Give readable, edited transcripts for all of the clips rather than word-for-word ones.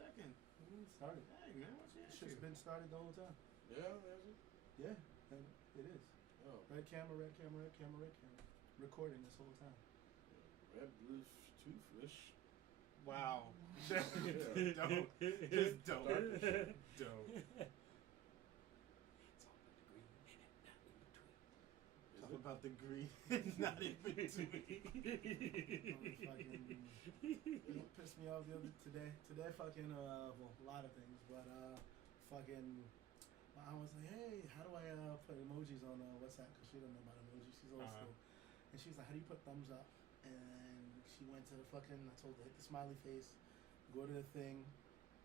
second. Started. Hey man, what's your issue? Shit's been started the whole time. Yeah, has it? Yeah, and it is. Oh. Red camera, red camera, red camera, red camera. Recording this whole time. Red blue toothfish. Wow. Don't. Just don't. Don't. Talk about the green and not in between. You know, pissed me off the other today. Today, fucking well, a lot of things, but fucking. I was like, hey, how do I put emojis on WhatsApp? Because she don't know about emojis. She's old school. And she's like, how do you put thumbs up? And she went to the fucking, I told her, hit the smiley face, go to the thing,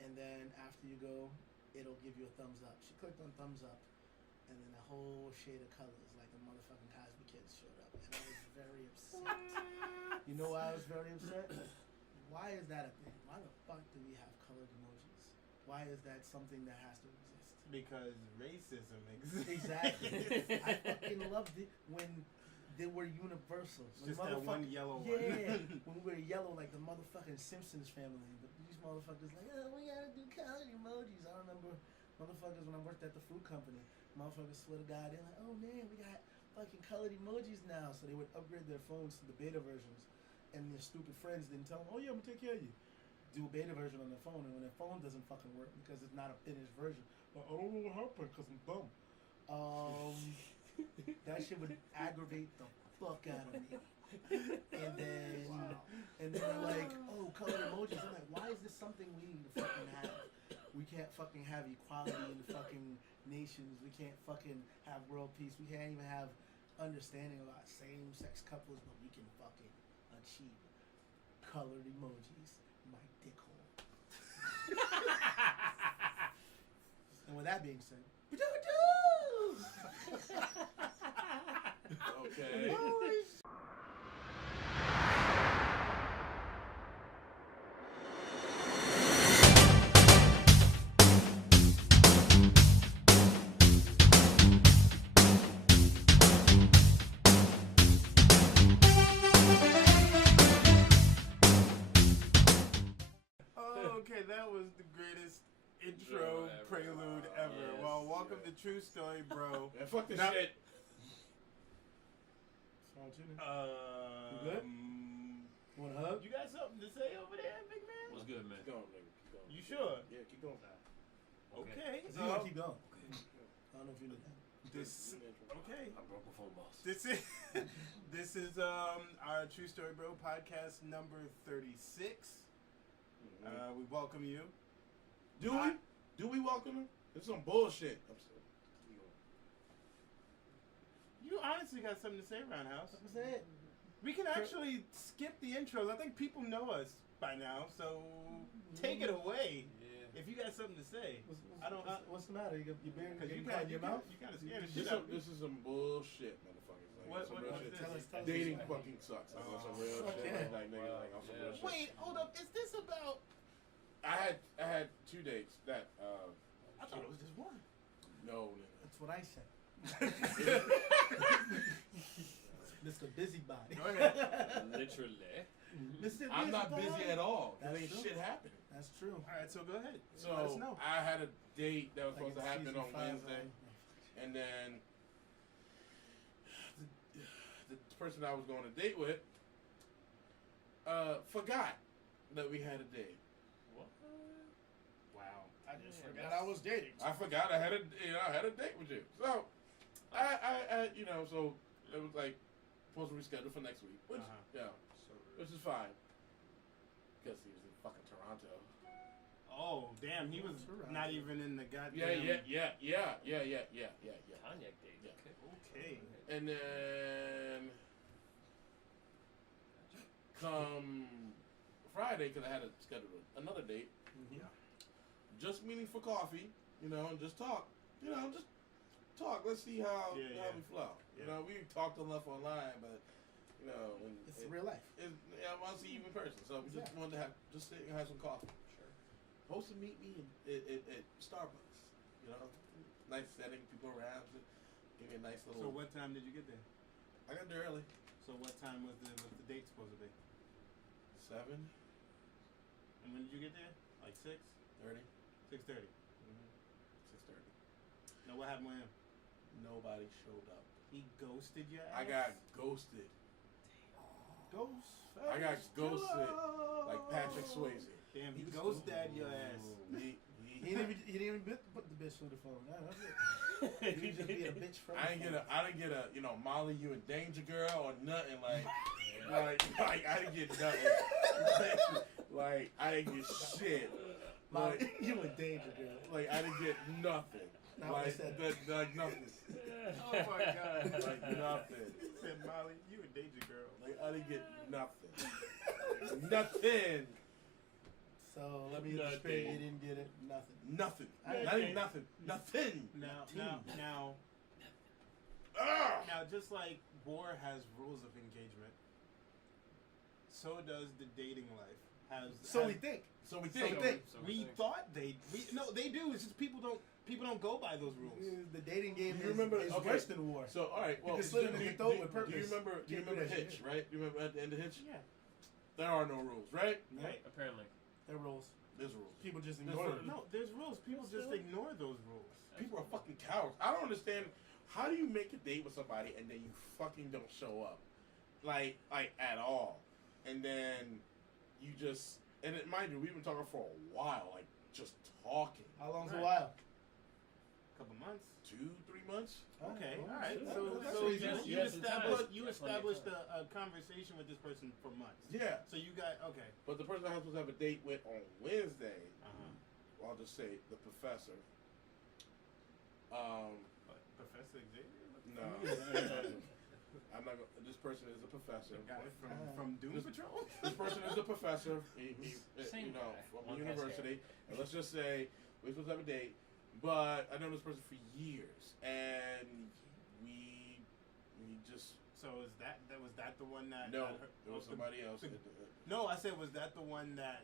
and then after you go, it'll give you a thumbs up. She clicked on thumbs up, and then a whole shade of colors, like the motherfucking Cosby Kids showed up. And I was very upset. You know why I was very upset? Why is that a thing? Why the fuck do we have colored emojis? Why is that something that has to exist? Because racism exists. Exactly. I fucking loved it when they were universal. Just that one yellow one. Yeah, when we were yellow like the motherfucking Simpsons family. But these motherfuckers like, oh, we gotta do colored emojis. I remember motherfuckers when I worked at the food company. Motherfuckers swear to God, they're like, oh man, we got fucking colored emojis now. So they would upgrade their phones to the beta versions. And their stupid friends didn't tell them, oh yeah, I'm gonna take care of you. Do a beta version on their phone, and when their phone doesn't fucking work because it's not a finished version, like, I don't know what happened because I'm dumb. That shit would aggravate the fuck out of me. And then, and then they're like, oh, colored emojis. I'm like, why is this something we need to fucking have? We can't fucking have equality in the fucking nations. We can't fucking have world peace. We can't even have understanding about same-sex couples, but we can fucking achieve colored emojis. My dick hole. And with that being said, Okay. Okay, that was the greatest intro prelude ever. Yes, Well, welcome to True Story, bro. Man, fuck this Now- shit. You good? You want a hug? You got something to say over there, big man? What's good, man? Keep going, nigga. Keep going. You sure? Yeah, keep going. Okay. Because you want to keep going. I don't know if you knew that. This okay. I broke my phone, boss. This is our True Story Bro podcast number 36. We welcome you. Do we welcome him? It's some bullshit. I'm sorry. You honestly got something to say, Roundhouse. That's it. We can actually skip the intros. I think people know us by now, so take it away. Yeah. If you got something to say. What's the matter? You beard Because you caught in got your mouth? You kind of scared the shit out of me. This is some bullshit, motherfuckers. Like, some real what shit. is Tell this? us Dating this. fucking sucks. Like, on some real Fuck shit. yeah. Like, nigga, like, on some real shit. Wait, hold up. Is this about... I had 2 dates that, I thought it was just one. no, That's what I said. Mr. Busybody. Go ahead. Literally. Mr. I'm not busy Busybody. at all. There That's ain't true. shit happening. That's true. All right, so go ahead. Let us So know. I had a date that was Like supposed to in happen season on 5, Wednesday, and then the person I was going to date with forgot that we had a date. What? Wow. I just Yeah, forgot I was dating. I forgot I had a date with you. So I so it was like supposed to reschedule for next week, which which is fine because he was in fucking Toronto. Oh, damn. He was not even in the goddamn... Yeah. Cognac date. Yeah. Okay. And then come Friday, because I had to schedule another date, Yeah. just meeting for coffee, and just talk. Just talk. Let's see how we flow. Yeah. We talked enough online, but when It's real life. I want to see you in person, so we just wanted to just sit and have some coffee. Sure. Supposed to meet me at Starbucks. Nice setting, people around. Give me a nice little. So what time did you get there? I got there early. So what time was the date supposed to be? 7. And when did you get there? Like 6? 30. 6:30. 6:30. Now what happened with him? Nobody showed up. He ghosted your ass? I got ghosted. Ghost. I got ghosted like Patrick Swayze. Damn, he ghosted your ass. He didn't even put the bitch through the phone. Nah, that's it. He just being a bitch from I didn't get a Molly, you in danger, girl, or nothing like I didn't get nothing. Like I didn't get shit. Molly, Like, you in danger, girl. like I didn't get nothing. Not Like, what I said. like nothing. Oh my god. Like nothing. He said, Molly, you a danger girl. Like I didn't get nothing. Nothing. So let me get this straight. You didn't get it. Nothing. Nothing. Not even nothing. Nothing. Now, Ah! now, just like war has rules of engagement, so does the dating life. So we think. So we So think. we thought they do. It's just people don't go by those rules. The dating game You remember- is okay. worse than war. So all right. Well, can slit it in your throat with do you purpose. remember Hitch? Right? You remember at the end of Hitch? Yeah. There are no rules, right? Right. Apparently. There are rules. There's rules. People just There's ignore rules. them. No, there's rules. People just ignore those rules. People are fucking cowards. I don't understand. How do you make a date with somebody and then you fucking don't show up, like at all, and then you just mind you, we've been talking for a while, like just talking. How long's Right. a while? Couple months. 2-3 months. Okay, Oh, all right. shit. So That's you reasonable. established a conversation with this person for months. Yeah, So you got okay. but the person I'm supposed to have a date with on Wednesday, Uh-huh. I'll just say the professor. What, Professor Xavier? No, I'm not. This person is a professor. The guy from Doom This- Patrol. This person is a professor. Same guy. From One a has university. And let's just say we're supposed to have a date, but I know this person for years, and we just So is that was that the one that? no. that hurt- There was somebody else. No, I said was that the one that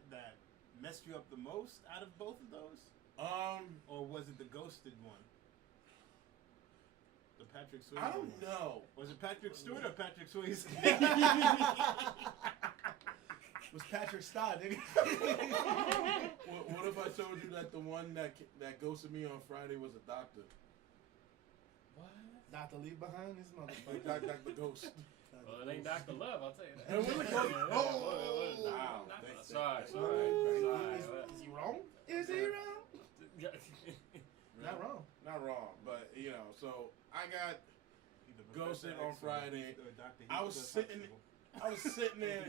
messed you up the most out of both of those, or was it the ghosted one? The Patrick Swayze. I don't one. know. Was it Patrick Stewart or Patrick Swayze? Was Patrick Star, nigga? What if I told you that the one that ghosted me on Friday was a doctor? What? Dr. Leave behind this Like motherfucker. Dr. Ghost. Well, it ain't Dr. Love, I'll tell you that. And when it goes, Wow. Sorry. Is he wrong? Is he wrong? Not wrong. Not wrong, but so I got Either ghosted Professor on X Friday. or Dr. I was sitting there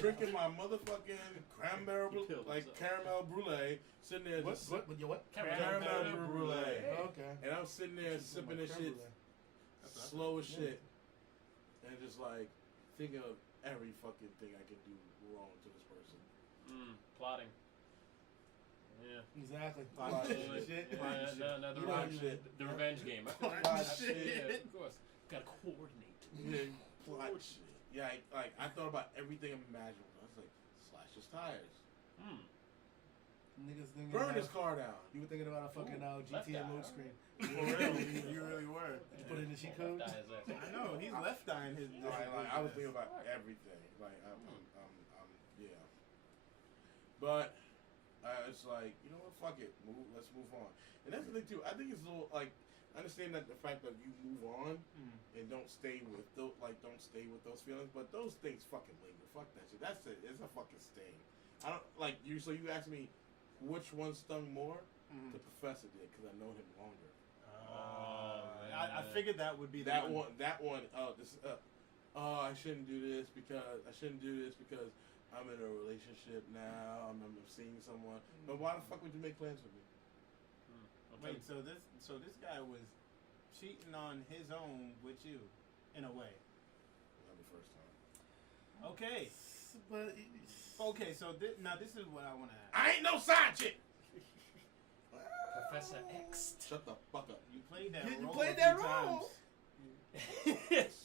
drinking my motherfucking caramel brulee, sitting there What? just What? With your what? caramel brulee, Okay. and I'm sitting there sipping this shit slow as shit, and just like thinking of every fucking thing I could do wrong to this person. Plotting. Yeah. Exactly. Plot Shit. No, the Plot revenge, shit. the revenge game. Plot shit. Yeah, of course. Gotta coordinate. Plot shit. Yeah, I thought about everything imaginable. I was like, slash his tires, Niggas thinking burn about, his car down. You were thinking about a fucking left GTA eye, load huh? screen. For real, you really were. Did you put it in the cheat code? I know he's left eyeing his. I was thinking about everything. Like I'm yeah. But it's like, you know what? Fuck it. Let's move on. And that's the thing too. I think it's a little like, I understand that the fact that you move on and don't stay with those feelings, but those things fucking linger. Fuck that shit. That's it. It's a fucking sting. I don't like you. So you asked me which one stung more. The professor did because I know him longer. I figured that would be the That one. I shouldn't do this because I'm in a relationship now. I'm seeing someone. But why the fuck would you make plans with me? Wait, so this guy was cheating on his own with you, in a way. Not the first time. Okay. But Okay, so now this is what I want to ask. I ain't no side chick. Professor X. Shut the fuck up. You played that You role. played a that few role. times.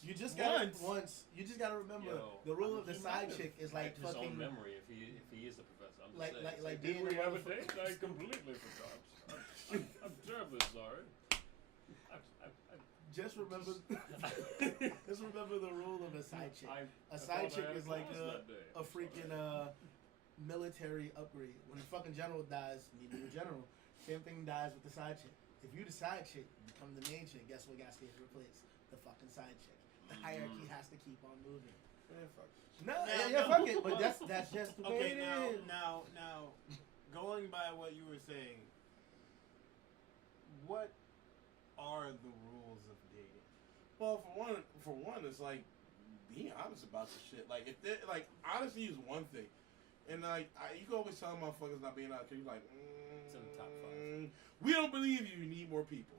you just got Once. You just gotta remember the rule of the side chick is like his own fucking memory if he is the professor. I'm just like did being we a have a motherfucker- date? I completely forgot. I'm terribly sorry. just remember the rule of a side chick. A side chick is like a freaking military upgrade. When the fucking general dies, you need a new general. Same thing dies with the side chick. If you the side chick, you become the main chick, guess what got to get replaced? The fucking side chick. The hierarchy has to keep on moving. Man, fuck. Fuck it. But that's just the way it is. Now, going by what you were saying, what are the rules of dating? Well, for one, it's like being honest about the shit. Like if they like honesty is one thing, and like you can always tell motherfuckers not being honest. You're like, It's in the top 5. We don't believe you. You need more people.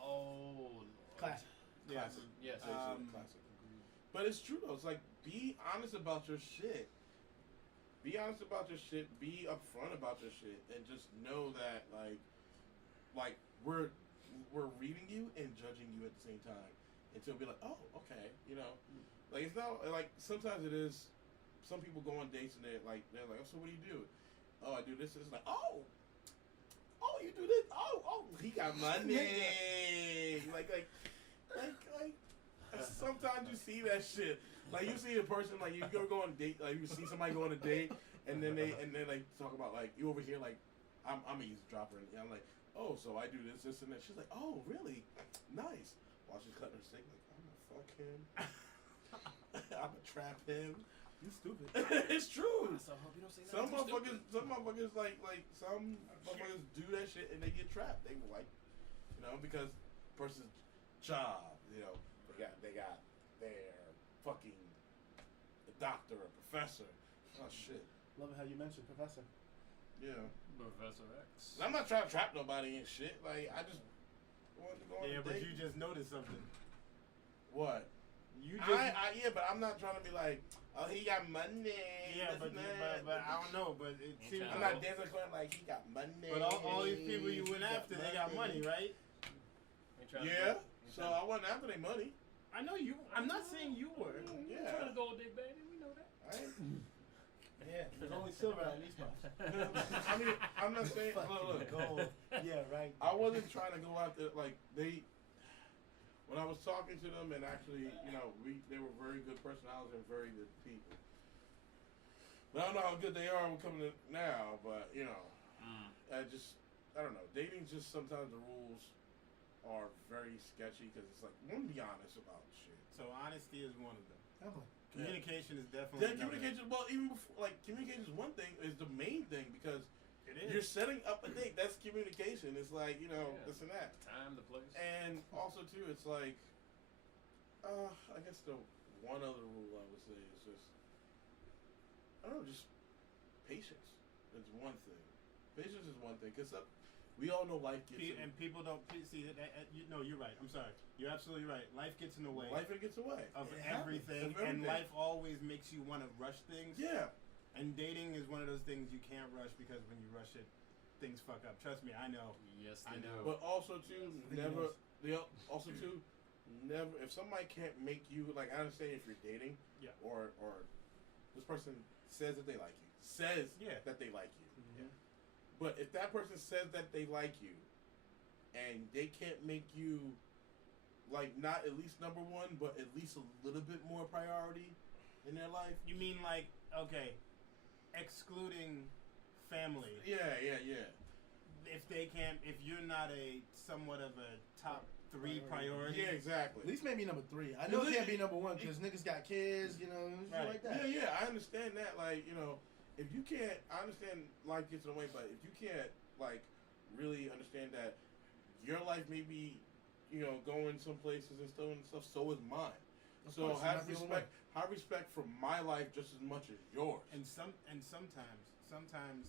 Oh, Classic. Classic. Yes. Classic. But it's true though. It's like be honest about your shit. Be honest about your shit. Be upfront about your shit, and just know that like we're reading you and judging you at the same time. Until be like, oh, okay, you know, like it's not like sometimes it is. Some people go on dates and they're like, oh, so what do you do? Oh, I do this. It's like, oh, you do this. Oh, he got money. like. Sometimes you see that shit. Like you see a person like you go on a date. Like you see somebody go on a date and then they like talk about like you over here like I'm a eavesdropper and I'm like, oh, so I do this and that. She's like, oh, really? Nice. While she's cutting her steak, like, I'm gonna fuck him. I'm gonna trap him. You stupid. It's true. So I hope you don't say Some motherfuckers like some motherfuckers do that shit and they get trapped. They like, you know, because person's job, you know, they got their fucking a doctor, a professor. Oh shit. Love it how you mentioned Professor. Yeah. Professor X. I'm not trying to trap nobody and shit. Like I just wanted to go on a But date. you just noticed something. What? You just But I'm not trying to be like, oh, he got money. yeah, but I don't know. But it seems I'm not dancing like he got money. But all these people you went after, they got money, right? Yeah. So I wasn't after their money. I know you. I'm not saying you were. Yeah. Trying to go dig, baby. We know that. Yeah, there's only silver at these spots. I mean, I'm not saying. Look. Gold. Yeah, right. I wasn't trying to go out there like they. When I was talking to them, and actually, you know, they were very good personalities and very good people. But I don't know how good they are coming to now, but you know, I don't know. Dating just sometimes the rules are very sketchy because it's like, I'm gonna be honest about shit. So honesty is one of them. Definitely. Communication is definitely. Communication. Well, even before, like communication is one thing. Is the main thing because It is. you're setting up a date. That's communication. It's like this and that. Time, the place. And also too, it's like, I guess the one other rule I would say is just, I don't know, just patience. Is one thing. Patience is one thing because we all know life gets in. And people don't see that. No, you're right. I'm sorry. You're absolutely right. Life gets in the way. Life gets away Of It everything, happens. and life always makes you want to rush things. Yeah. And dating is one of those things you can't rush because when you rush it, things fuck up. Trust me, I know. Yes, I they know. do. But also too, never. If somebody can't make you like, I understand if you're dating, Yeah. or this person says that they like you, that they like you. Yeah. But if that person says that they like you, and they can't make you, like, not at least number one, but at least a little bit more priority in their life. You mean like, okay, excluding family. Yeah. If you're not a somewhat of a top 3 priority. Yeah, exactly. At least maybe number 3. I know it can't be number 1 because niggas got kids, you know, shit Right. like that. Yeah, I understand that. Like, you know, if you can't, I understand life gets in the way, but if you can't, like, really understand that your life may be, you know, going some places and stuff, so is mine. Of So course, have you're not the only respect for my life just as much as yours. And sometimes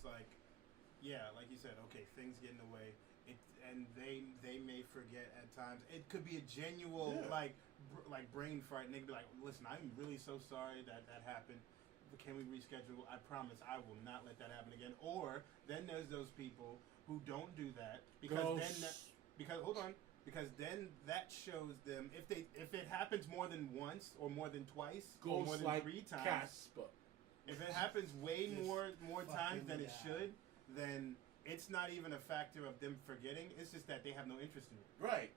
like, yeah, like you said, okay, things get in the way. And they may forget at times. It could be a genuine like brain fart, and they could be like, listen, I'm really so sorry that happened. But can we reschedule? I promise I will not let that happen again. Or then there's those people who don't do that because then that shows them if it happens more than once or more than twice or more than 3 times. Casper. If it happens way more times than it yeah. should, then it's not even a factor of them forgetting. It's just that they have no interest in you. Right.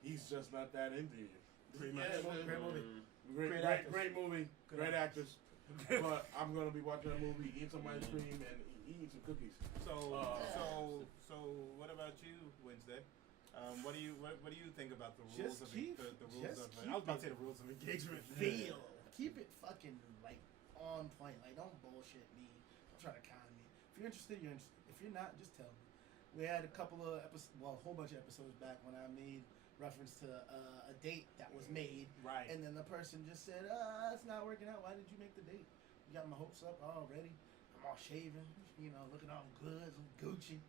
He's just not that into you. Pretty much. Great movie. Great movie. Good Great actors. But I'm gonna be watching a movie, eating some ice cream, and eating some cookies. So what about you, Wednesday? What do you think about the rules Just of keep- the rules just of? keep I was about to it say the rules of engagement. Feel. Keep it fucking like on point. Like don't bullshit me. Don't try to con me. If you're interested, you're interested. If you're not, just tell me. We had a couple of episodes, well, a whole bunch of episodes back when I made reference to a date that was made, Right. and then the person just said, "It's not working out. Why did you make the date? You got my hopes up already. I'm all shaven, looking all good, some Gucci."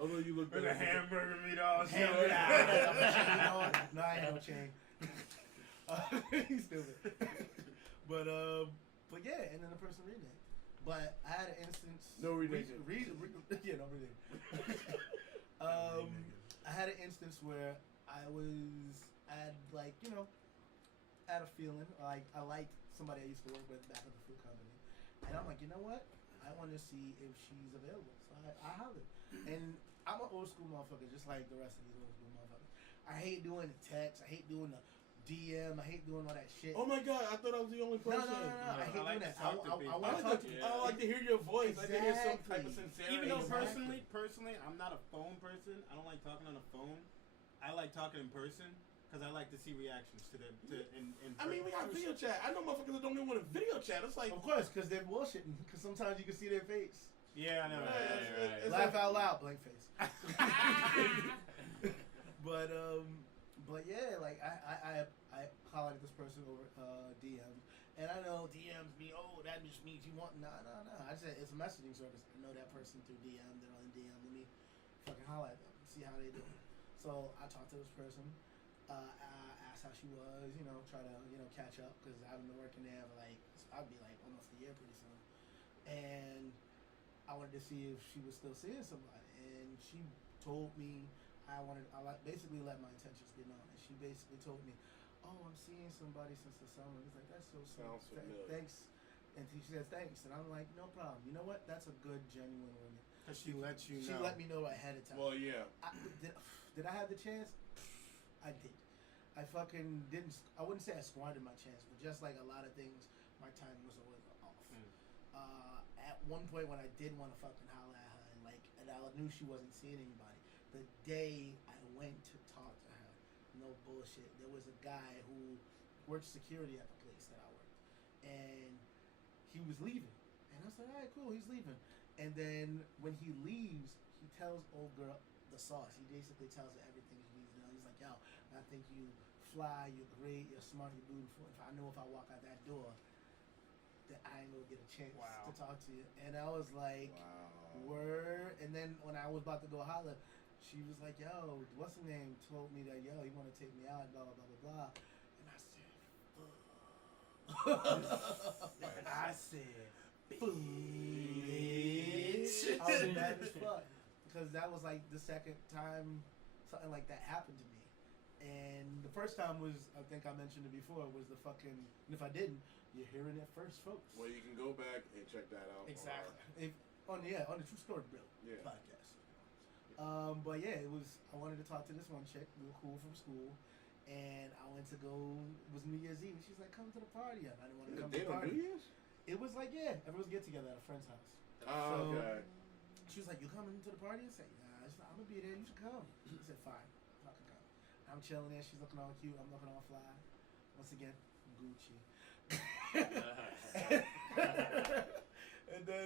Although you look With better. a hamburger meat all Hammer shit. out. No, I ain't no chain. He's stupid. But yeah, and then the person reneged. But I had an instance. No reneging. Yeah, no reneging. I had an instance where I had a feeling like I liked somebody I used to work with back at the food company, and I'm like, you know what? I want to see if she's available. So I hollered, and I'm an old school motherfucker, just like the rest of these old school motherfuckers. I hate doing the text. I hate doing the DM. I hate doing all that shit. Oh my god, I thought I was the only person. No. I hate like doing to that. talk to people. I want to talk to people. I like to hear your voice. I like to hear some type of Exactly. sincerity. Even though Exactly. personally, I'm not a phone person. I don't like talking on the phone. I like talking in person because I like to see reactions to them. I mean, we got video chat. I know motherfuckers that don't even want to video chat. It's like, Of course, because they're bullshitting. Because sometimes you can see their face. Yeah, I know. Right. It's Laugh like- out loud, blank face. But yeah, like I hollered at this person over DM, and I know DMs me. Oh, that just means you want. Nah. I said it's a messaging service. I know that person through DM. They're on DM. Let me fucking holler at them, see how they do. So I talked to this person. I asked how she was. Try to catch up because I've been working there for I'd be like almost a year pretty soon, and I wanted to see if she was still seeing somebody, and she told me basically let my intentions be known, and she basically told me, "Oh, I'm seeing somebody since the summer." It's like that's so sweet. Sounds familiar. Thanks, and she says thanks, and I'm like, no problem. You know what? That's a good, genuine woman. Because she lets you know. She let me know ahead of time. well, yeah. Did I have the chance? I did. I fucking didn't. I wouldn't say I squandered my chance, but just like a lot of things, my time was always off. At one point when I did want to fucking holler at her, and I knew she wasn't seeing anybody, the day I went to talk to her, no bullshit, there was a guy who worked security at the place that I worked, and he was leaving, and I was like, all right, cool, he's leaving, and then when he leaves, he tells old girl the sauce. He basically tells her everything he needs to know. He's like, yo, I think you fly, you're great, you're smart, you're beautiful. If I walk out that door, that I ain't gonna get a chance to talk to you. And I was like, word. And then when I was about to go holler, she was like, yo, what's her name? Told me that, yo, you want to take me out, blah, blah, blah, blah, blah. And I said, fuck. And I said, bitch. I was mad as fuck. Because that was like the second time something like that happened to me. And the first time was, I think I mentioned it before, was the fucking, and if I didn't, you're hearing it first, folks. Well, you can go back and check that out. Exactly. On the True Story Bill podcast. But yeah, I wanted to talk to this one chick. We were cool from school, and I went to go. It was New Year's Eve. And she's like, "Come to the party." I didn't want to come to the On party. New Year's? It was like, yeah, everyone's get together at a friend's house. Oh, okay. She was like, "You coming to the party?" I said, "Nah, I'm gonna be there. You should come." I said, "Fine, I can come." I'm chilling there. She's looking all cute. I'm looking all fly. Once again, Gucci. And then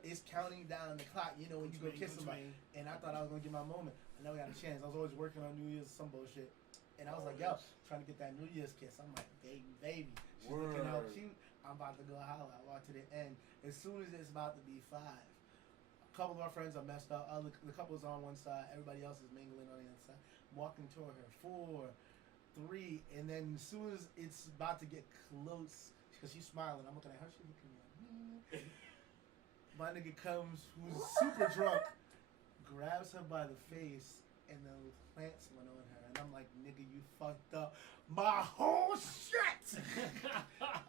it's counting down the clock. You know when you go kiss somebody. And I thought I was gonna get my moment. I never got a chance. I was always working on New Year's some bullshit. And I was like, yo, trying to get that New Year's kiss. I'm like, baby. She's looking all cute. I'm about to go holler. I walk to the end. As soon as it's about to be 5, a couple of our friends are messed up. The couple's on one side. Everybody else is mingling on the other side. I'm walking toward her. 4, 3, and then as soon as it's about to get close, because she's smiling, I'm looking at her. She's looking at me. My nigga comes, who's super drunk, grabs her by the face, and then plants one on her. And I'm like, nigga, you fucked up my whole shit.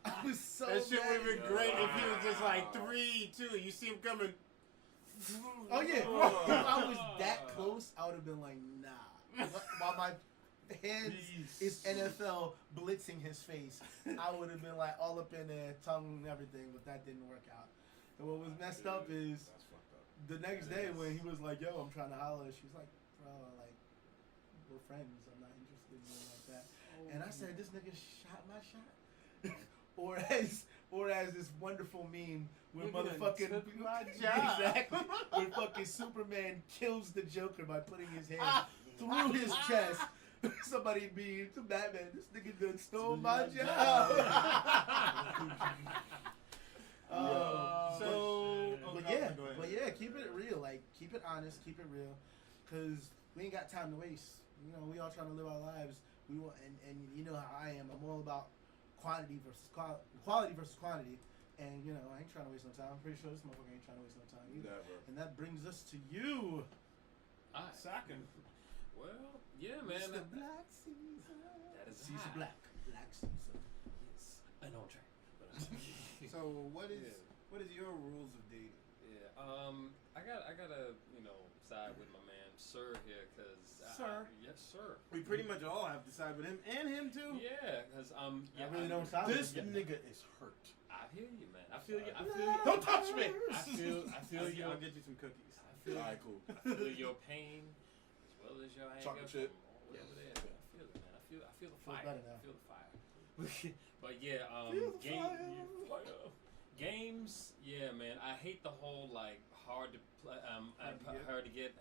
I was so that shit would have been mad. great if he was just like 3, 2, and you see him coming. Oh yeah, if I was that close, I would have been like, nah. While my hands is NFL blitzing his face, I would have been like all up in there, tongue and everything, but that didn't work out. And what was messed up is the next day when he was like, "Yo, I'm trying to holler," she was like, "Bro, like we're friends. I'm not interested in you like that." And I said, "This nigga shot my shot," or as this wonderful meme where motherfucking my job. Exactly, where fucking Superman kills the Joker by putting his hand through his chest. Somebody be to Batman. This nigga done stole my job. But yeah, keep it real. Like, keep it honest, keep it real, cause we ain't got time to waste. You know, we all trying to live our lives. We want, and you know how I am. I'm all about quality versus quantity. And you know, I ain't trying to waste no time. I'm pretty sure this motherfucker ain't trying to waste no time either. Never. And that brings us to you. Second. Well, yeah, man. Mr. Black Caesar. That is Caesar Black. Black Caesar. Yes, an old track. So what is your rules of dating? Yeah, I gotta side with my man Sir here, cause Sir. Yes, sir. We pretty much all have to side with him and him too. Yeah, cause I really don't side with This nigga is hurt. I hear you, man. I feel you. Don't touch me. I feel you. I'll get you some cookies. Alright, cool. I feel your pain as well as your anger. Chocolate chip. All over there. I feel it, man. I feel the Feels fire. better now. I feel the fire. But yeah, Feel the fire. Games. Yeah, man. I hate the whole like hard to play, hard to get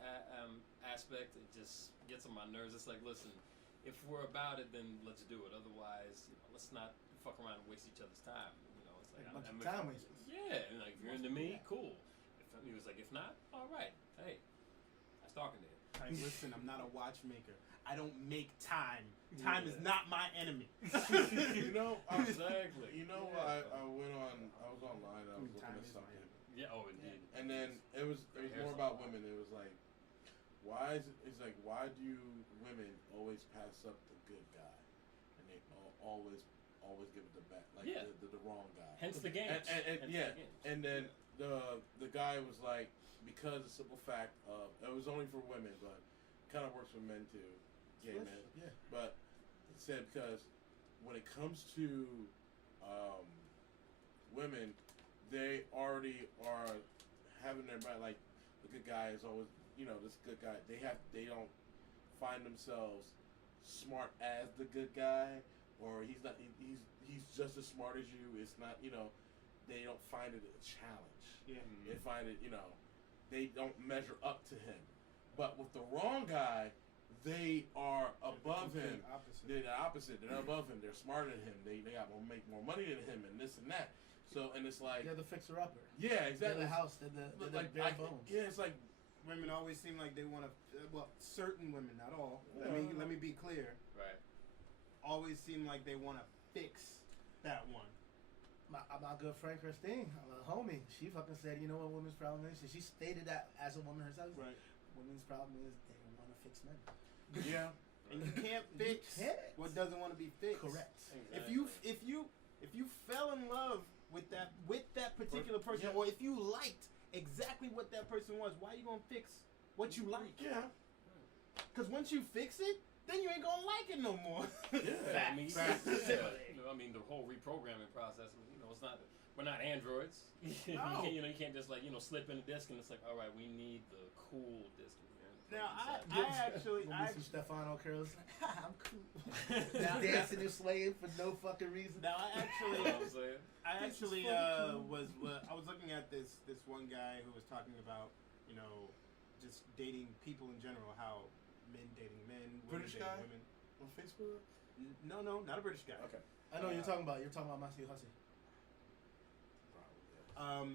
aspect. It just gets on my nerves. It's like, listen, if we're about it, then let's do it. Otherwise, let's not fuck around and waste each other's time. You know, it's like time wasters. Yeah, and like if you're into me, cool. If he was like, if not, all right. Hey, I was talking to you. Like, listen, I'm not a watchmaker. I don't make time. Time is not my enemy. You know, Exactly. You know, I was online. I was looking Time at is something. Yeah. Oh, indeed. And then it was more about women. It was like, why do women always pass up the good guy, and they always give it the bad, like the wrong guy. Hence the games. And then the guy was like, because the simple fact of it was only for women, but kind of works for men too, gay men. Yeah. But it said because when it comes to women, they already are having their mind like the good guy is always, this good guy. They don't find themselves smart as the good guy, or he's not. He's just as smart as you. It's not. They don't find it a challenge. Yeah. They find it. They don't measure up to him. But with the wrong guy, they are above him. Opposite. They're the opposite. They're above him. They're smarter than him. They got to make more money than him, and this and that. So, and it's like, They're the fixer-upper. yeah, exactly. They're the house. They're the bare bones. Yeah, it's like Women always seem like they want to. Well, certain women, not all. Yeah. Let me be clear. Right. Always seem like they want to fix that one. My good friend Christine, a homie, she fucking said, you know what women's problem is? She stated that as a woman herself. Right. Women's problem is they want to fix men. yeah. And you can't fix what doesn't want to be fixed. Correct. Exactly. If you fell in love with that particular person, Yeah. or if you liked exactly what that person was, why are you gonna fix what you like? Yeah. Because once you fix it, then you ain't gonna like it no more. Yeah. I mean, Facts. I mean, the whole reprogramming process. It's not. We're not androids. No. You can't just slip in a disc and it's like, all right, we need the cool disc in here. Now I actually Some Stefano curls. I'm cool. Dancing and slaying for no fucking reason. Now You know what I'm saying? I actually fucking cool. I was looking at this one guy who was talking about just dating people in general, how men dating men, women British dating guy? women. On Facebook. No, not a British guy. Okay. I know you're talking about. You're talking about Matthew Hussey.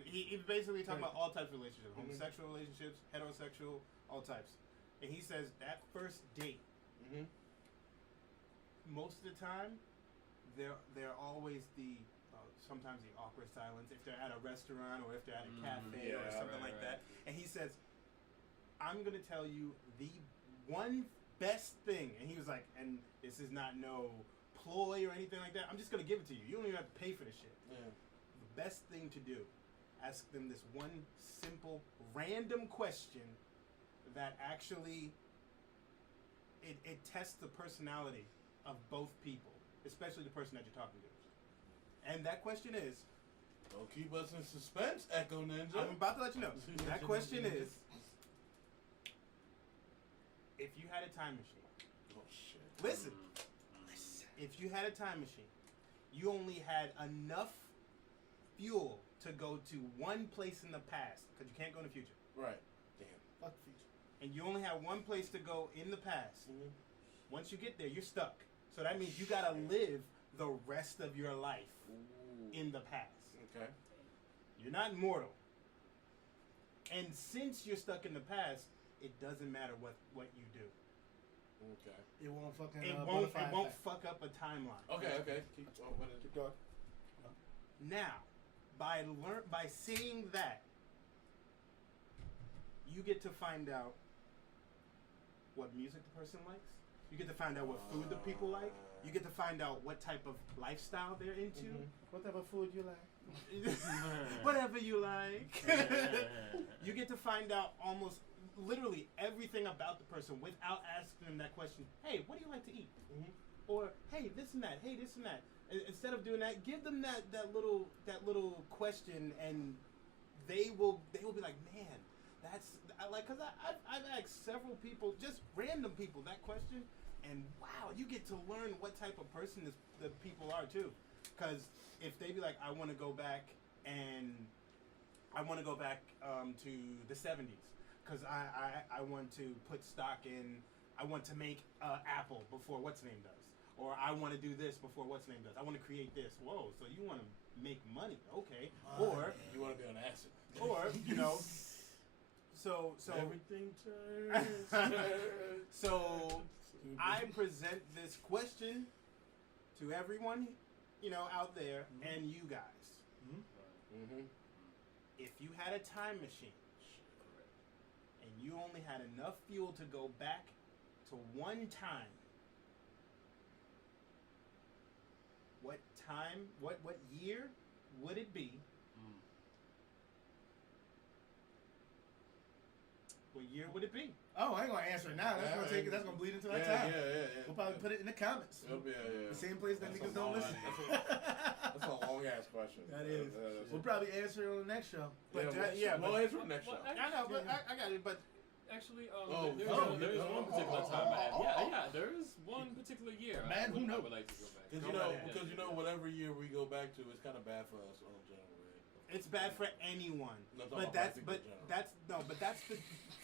He basically talking Right. about all types of relationships, Mhm. homosexual relationships, heterosexual, all types. And he says that first date, Mm-hmm. most of the time, they're always the sometimes the awkward silence if they're at a restaurant or if they're at a cafe or yeah, something right, like right. that. And he says, "I'm gonna tell you the one best thing," and he was like, "And this is not no ploy or anything like that. I'm just gonna give it to you. You don't even have to pay for this shit. Yeah. The best thing to do, ask them this one simple, random question that actually it tests the personality of both people, especially the person that you're talking to. And that question is, don't keep us in suspense, Echo Ninja. I'm about to let you know. That question is, if you had a time machine. Oh shit. Listen. If you had a time machine, you only had enough fuel to go to one place in the past, because you can't go in the future. Right. Damn. Fuck the future. And you only have one place to go in the past. Mm-hmm. Once you get there, you're stuck. So that means you gotta live the rest of your life in the past. Okay. You're not immortal. And since you're stuck in the past, it doesn't matter what you do. Okay. It won't fucking. It won't fuck up a timeline. Okay. Keep going. Now, by seeing that, you get to find out what music the person likes. You get to find out what food the people like. You get to find out what type of lifestyle they're into. Mm-hmm. What type of food you like? Whatever you like. You get to find out almost literally everything about the person without asking them that question. Hey, what do you like to eat? Mm-hmm. Or hey, this and that. Hey, this and that. Instead of doing that, give them that little question, and they will be like, man, that's because I've asked several people, just random people, that question. And wow, you get to learn what type of person the people are too. Because if they be like, I want to go back to the 70s, because I want to put stock in, I want to make Apple before what's name does, or I want to do this before what's name does. I want to create this. Whoa, so you want to make money? Okay, or you want to be on acid, or so everything turns. So I present this question to everyone, out there, and you guys. Mm-hmm. If you had a time machine and you only had enough fuel to go back to one time, what year would it be? What year would it be? Oh, I ain't gonna answer it now. That's gonna bleed into our time. Yeah. We'll probably put it in the comments. Yeah. The same place that niggas don't listen. That's a long ass question. That is. We'll probably answer it on the next show. But we'll answer it next show. I know, but I got it. But actually, there is one particular time I had. Yeah, there is one particular year. Man, who knows? I would like to go back. Because whatever year we go back to, it's kind of bad for us on general rate. It's bad for anyone. That's the.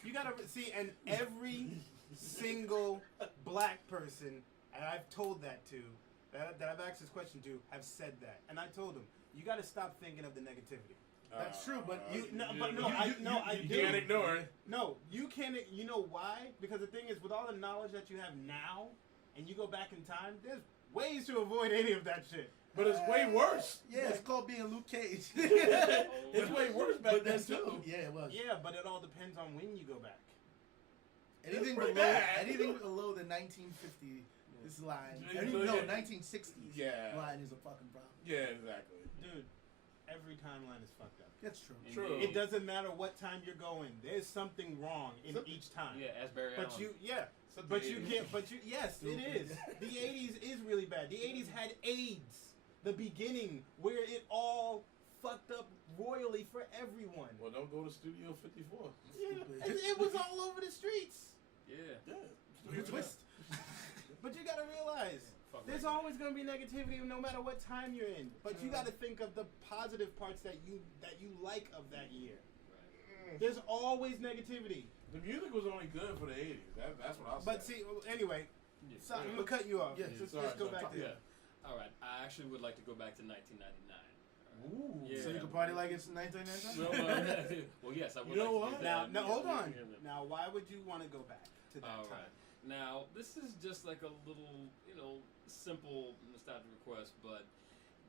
You gotta see, and every single black person, and I've told that to, that I've asked this question to, have said that, and I told them, you gotta stop thinking of the negativity. That's true, but I you do. Can't ignore it. No, you can't. You know why? Because the thing is, with all the knowledge that you have now, and you go back in time, there's ways to avoid any of that shit. But it's way worse. Yeah, it's called being Luke Cage. It's way worse back then too. Yeah, it was. Yeah, but it all depends on when you go back. Anything below the 1950 this line. 1960s line is a fucking problem. Yeah, exactly. Dude, every timeline is fucked up. That's true. True. It doesn't matter what time you're going. There's something wrong in each time. Yeah, Asbury But Island. Yes, it is. The 80s is really bad. The 80s had AIDS. The beginning, where it all fucked up royally for everyone. Well, don't go to Studio 54. Yeah, it was all over the streets. Yeah. Good twist. But you gotta realize, there's always gonna be negativity no matter what time you're in. But you gotta think of the positive parts that you like of that year. Right. There's always negativity. The music was only good for the 80s. That's what I'll say. But see, anyway, so I'm gonna cut you off. Yeah. Let's go back to it. All right. I actually would like to go back to 1999. Ooh. Yeah. So you can party like it's 1999? Well, yes, I would. You know like to what? do that. Now, hold on. Now, why would you want to go back to that All time? right. Now, this is just like a little, simple nostalgic request, but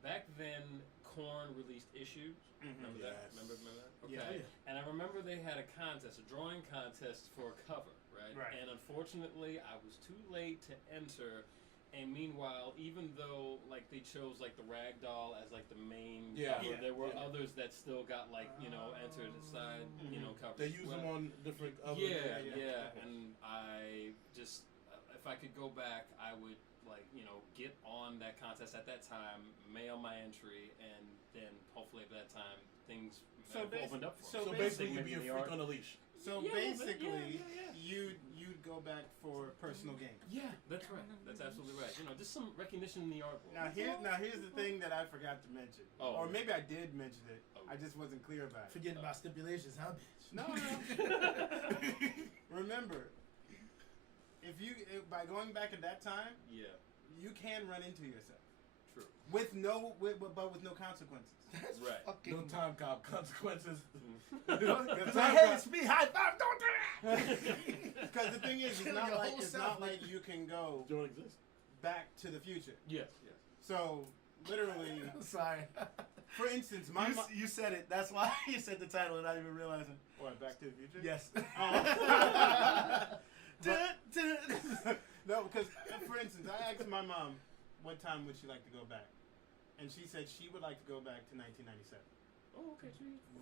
back then, Korn released Issues. Remember that? Remember that? Okay. Yeah. And I remember they had a contest, a drawing contest for a cover, right? Right. And unfortunately, I was too late to enter. And meanwhile, even though they chose the rag doll as the main cover, there were others that still got entered aside, covers. They use them on different. Yeah. And I just if I could go back, I would get on that contest at that time, mail my entry, and then hopefully at that time things have opened up for me. So basically, you'd be a freak on a leash. So basically, you'd go back for personal gain. Yeah, that's right. That's absolutely right. Just some recognition in the art world. Now here's the thing that I forgot to mention, or maybe I did mention it. I just wasn't clear about it. Forgetting about stipulations, huh, bitch? No. Remember, by going back at that time, you can run into yourself. True. With no consequences. That's right. Fucking... No time cop consequences. Hey, it's me. High five. Don't do that. Because the thing is, it's not like you can go Don't exist. back to the future. Yes. So literally, Sorry. for instance, you said it. That's why you said the title without even realizing. What, Back to the Future? Yes. No, because for instance, I asked my mom what time would she like to go back, and she said she would like to go back to 1997. Oh, okay.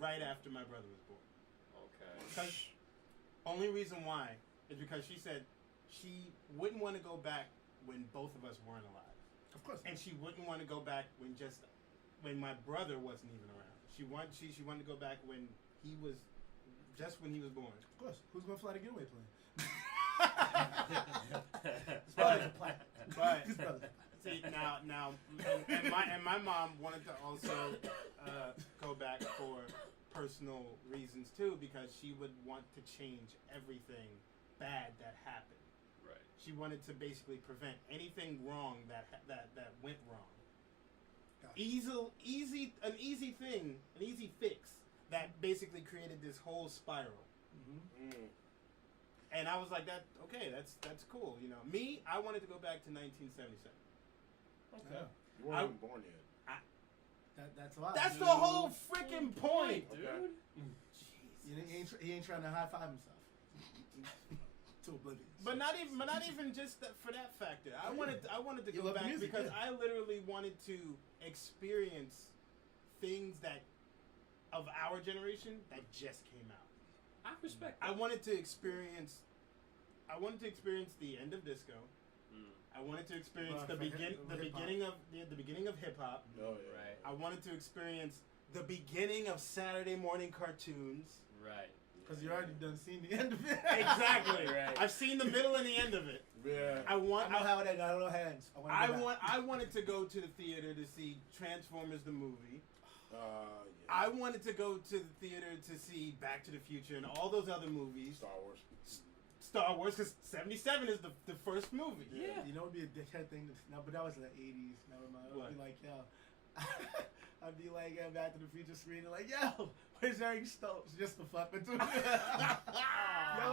Right after my brother was born. Okay. Because only reason why is because she said she wouldn't want to go back when both of us weren't alive. Of course. And she wouldn't want to go back when my brother wasn't even around. She wanted to go back when he was born. Of course. Who's gonna fly the getaway plane? But see now, and my mom wanted to also go back for personal reasons too, because she would want to change everything bad that happened. Right. She wanted to basically prevent anything wrong that went wrong. An easy fix that basically created this whole spiral. Mm-hmm. And I was like, that's cool. Me, I wanted to go back to 1977. Okay. You weren't even born yet. That's why. That's the whole freaking point, dude. Okay. He ain't trying to high five himself to oblivion. But not even just for that factor. I wanted to go back music, because yeah. I literally wanted to experience things that of our generation that just came out. I respect. I wanted to experience the end of disco. I wanted to experience the beginning of hip hop. Oh yeah. Right. I wanted to experience the beginning of Saturday morning cartoons. Right. Because you already done seen the end of it. Exactly. Right. I've seen the middle and the end of it. Yeah. I know how it ends. I don't know how it ends. I wanted to go to the theater to see Transformers the movie. Yeah. I wanted to go to the theater to see Back to the Future and all those other movies. Star Wars, because 77 is the first movie. Yeah. You know what would be a dickhead thing? But that was in the 80s. Never mind. I'd be like, yo. I'd be like, Back to the Future screen. Like, yo, where's Eric Stokes? Just to fuck with you. Yo,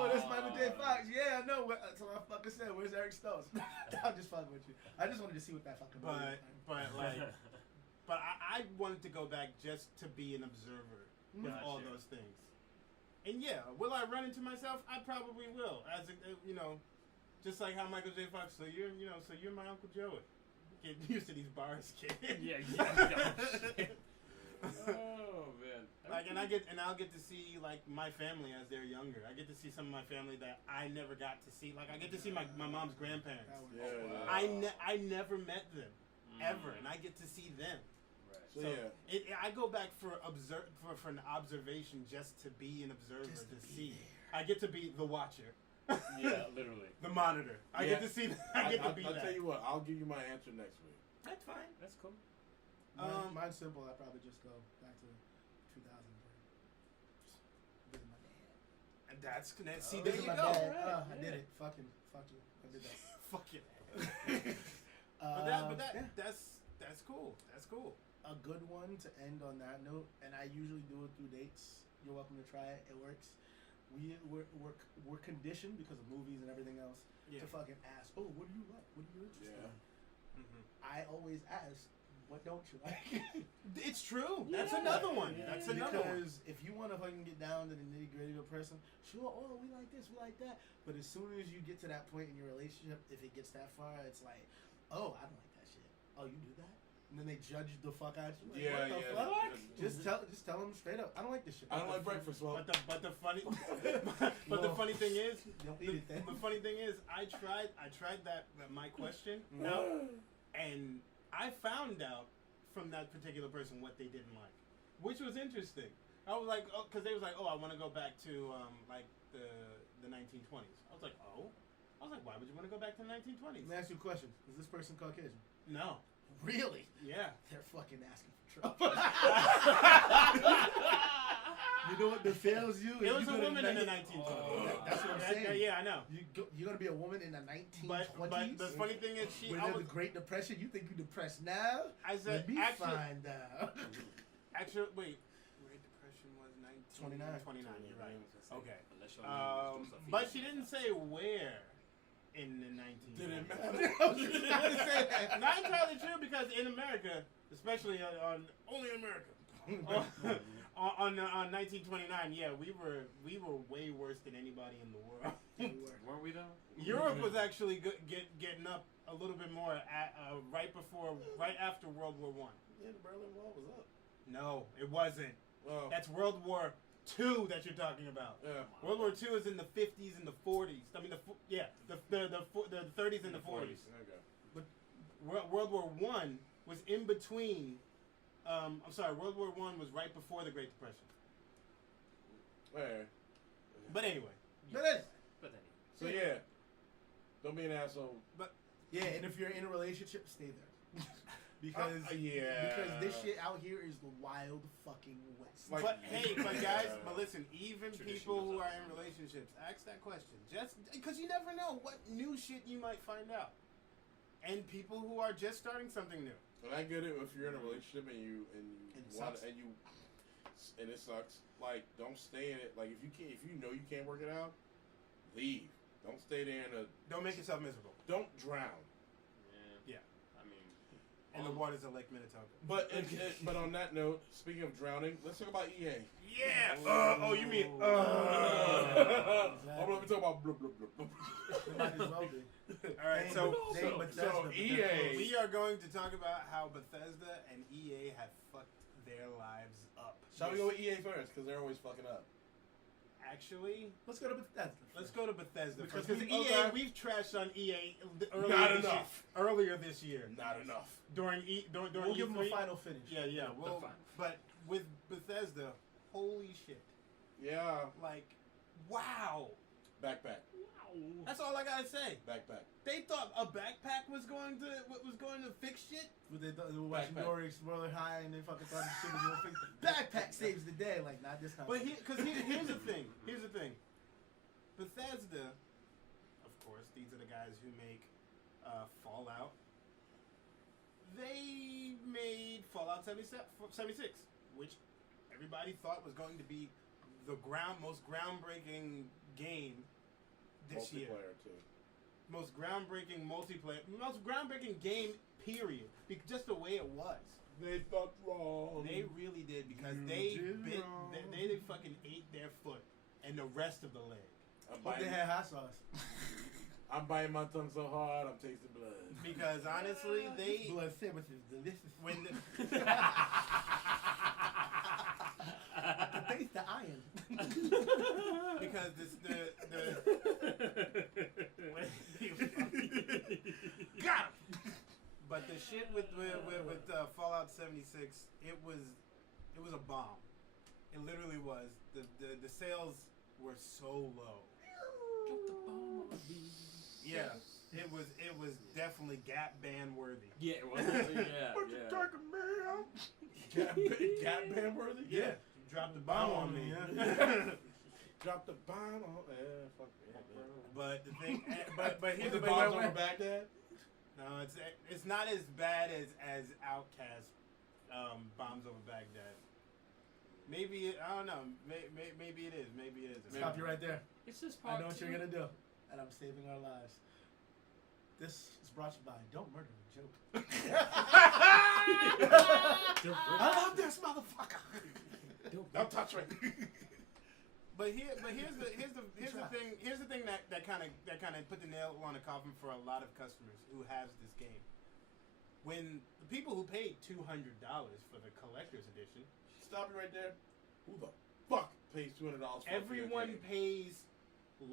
that's Michael J. Fox. Yeah, I know. That's what I fucking said. Where's Eric Stokes? I'm just fucking with you. I just wanted to see what that fucking movie was. But I wanted to go back just to be an observer with all those things. And yeah, will I run into myself? I probably will. As just like how Michael J. Fox. So you're my Uncle Joey. Get used to these bars, kid. Yeah. Oh man. I'll get to see like my family as they're younger. I get to see some of my family that I never got to see. Like I get to see my mom's grandparents. Yeah. I never met them ever, and I get to see them. Right. So I go back for an observation, just to be an observer, to see. I get to be the watcher. Yeah, literally. The monitor. I get to see. I get to be I'll that. tell you what. I'll give you my answer next week. That's fine. That's cool. Mine's simple. I'd probably just go back to 2003. Visit my dad. And that's see. Visit There you my go. dad. Right. I did it. Fuck you. I did that. Fuck it. That's cool. That's cool. A good one to end on that note, and I usually do it through dates. You're welcome to try it. It works. We're conditioned because of movies and everything else to fucking ask, oh, what do you like? What are you interested in? Mm-hmm. I always ask, what don't you like? It's true. That's another one. That's another one. Because if you want to fucking get down to the nitty gritty of a person, sure, oh, we like this, we like that. But as soon as you get to that point in your relationship, if it gets that far, it's like, oh, I don't like that shit. Oh, you do that? and then they judge the fuck out you. Like, Yeah, what the yeah. fuck? Just tell them straight up. I don't like this shit. I don't like breakfast. Well, But the funny the funny thing is, Don't eat it then. the funny thing is, I tried that my question out, and I found out from that particular person what they didn't like, which was interesting. I was like, because they was like, I want to go back to like the 1920s. I was like, why would you want to go back to the 1920s? Let me ask you a question. Is this person Caucasian? No. Really? Yeah. They're fucking asking for trouble. You know what befalls you? It was a woman in the 1920s. That's what I'm saying. Yeah, I know. You're gonna be a woman in the 1920s. But the funny thing is, the Great Depression. You think you depressed now? I said, Let me find out. Actually, wait. Great Depression was 29. You're right. Okay. But she didn't say where in the 1920s. did it matter? Not entirely true, because in America, especially on only America, on 1929, yeah, we were way worse than anybody in the world. Weren't we though? Europe was actually getting up a little bit more right after World War I. Yeah, the Berlin Wall was up. No, it wasn't. Oh. That's World War II that you're talking about. Yeah. World War II is in the 50s and the 40s. I mean, the 30s and the 40s. Okay. But World War I was in between. I'm sorry, World War I was right before the Great Depression. Hey. But anyway. So yeah, don't be an asshole. But Yeah, and if you're in a relationship, stay there. Because this shit out here is the wild fucking west. Like- but guys, but listen, even people who are in relationships, ask that question. Just because you never know what new shit you might find out. And people who are just starting something new. And I get it if you're in a relationship and it sucks. Like, don't stay in it. Like, if you know you can't work it out, leave. Don't stay there Don't make yourself miserable. Don't drown. Yeah. I mean, And the waters of Lake Minnetonka. But on that note, speaking of drowning, let's talk about EA. Yeah. You mean? I'm going to talk about blah blah blah. It might as well be. All right. So EA. we are going to talk about how Bethesda and EA have fucked their lives up. Shall we go with EA first? Because they're always fucking up. Actually, Let's go to Bethesda. let's go to Bethesda Because because we- EA, we've trashed on EA enough. earlier this year. Not enough. During We'll give them a E3. final finish. Yeah. Well, but with Bethesda, holy shit! Yeah. Like, wow. Backpack. That's all I gotta say. Backpack. They thought a backpack was going to fix shit. They were watching Backpack. Nori Explorer High and they fucking thought the shit was gonna fix. Backpack saves the day. Like, not this time. But here's the thing. Bethesda, of course, these are the guys who make Fallout. They made Fallout 76, which everybody thought was going to be the most groundbreaking game this year. Multiplayer too. Most groundbreaking multiplayer, most groundbreaking game, period. Just the way it was. They thought wrong. They really did, because they fucking ate their foot and the rest of the leg. Hope they had hot sauce. I'm biting my tongue so hard, I'm tasting blood. Because honestly, they Blood sandwiches, delicious. when I can taste the iron. because got him. But the shit with Fallout 76, it was a bomb. It literally was. The sales were so low. Yeah, it was definitely Gap ban worthy. yeah, it was. Yeah. Talking about? Gap ban worthy? Yeah, you dropped the bomb on me. Drop the bomb on. Yeah, fuck yeah. But the thing, but here's the the bombs thing. over Baghdad? No, it's not as bad as Outcast bombs over Baghdad. Maybe I don't know. Maybe it is. Maybe it isn't. Stop you right there. It's just I part know what two. you're gonna do, and I'm saving our lives. This is brought to you by Don't Murder a Joke. I love this motherfucker. Don't touch me. But here's the thing that kind of put the nail on the coffin for a lot of customers who has this game. when the people who paid $200 for the collector's edition. Stop it right there. Who the fuck pays $200 for Everyone a pays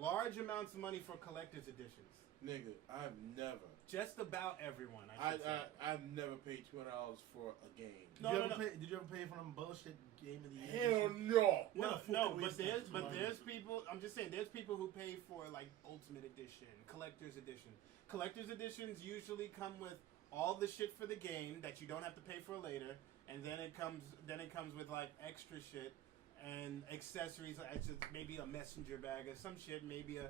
large amounts of money for collector's editions. Nigga, I've never. Just about everyone. I've never paid $200 for a game. Did you ever pay for them bullshit game of the year? Hell no. But there's people. I'm just saying, there's people who pay for like Ultimate Edition, Collector's Edition. Collector's Editions usually come with all the shit for the game that you don't have to pay for later, and then it comes with like extra shit and accessories. Maybe a messenger bag or some shit. Maybe a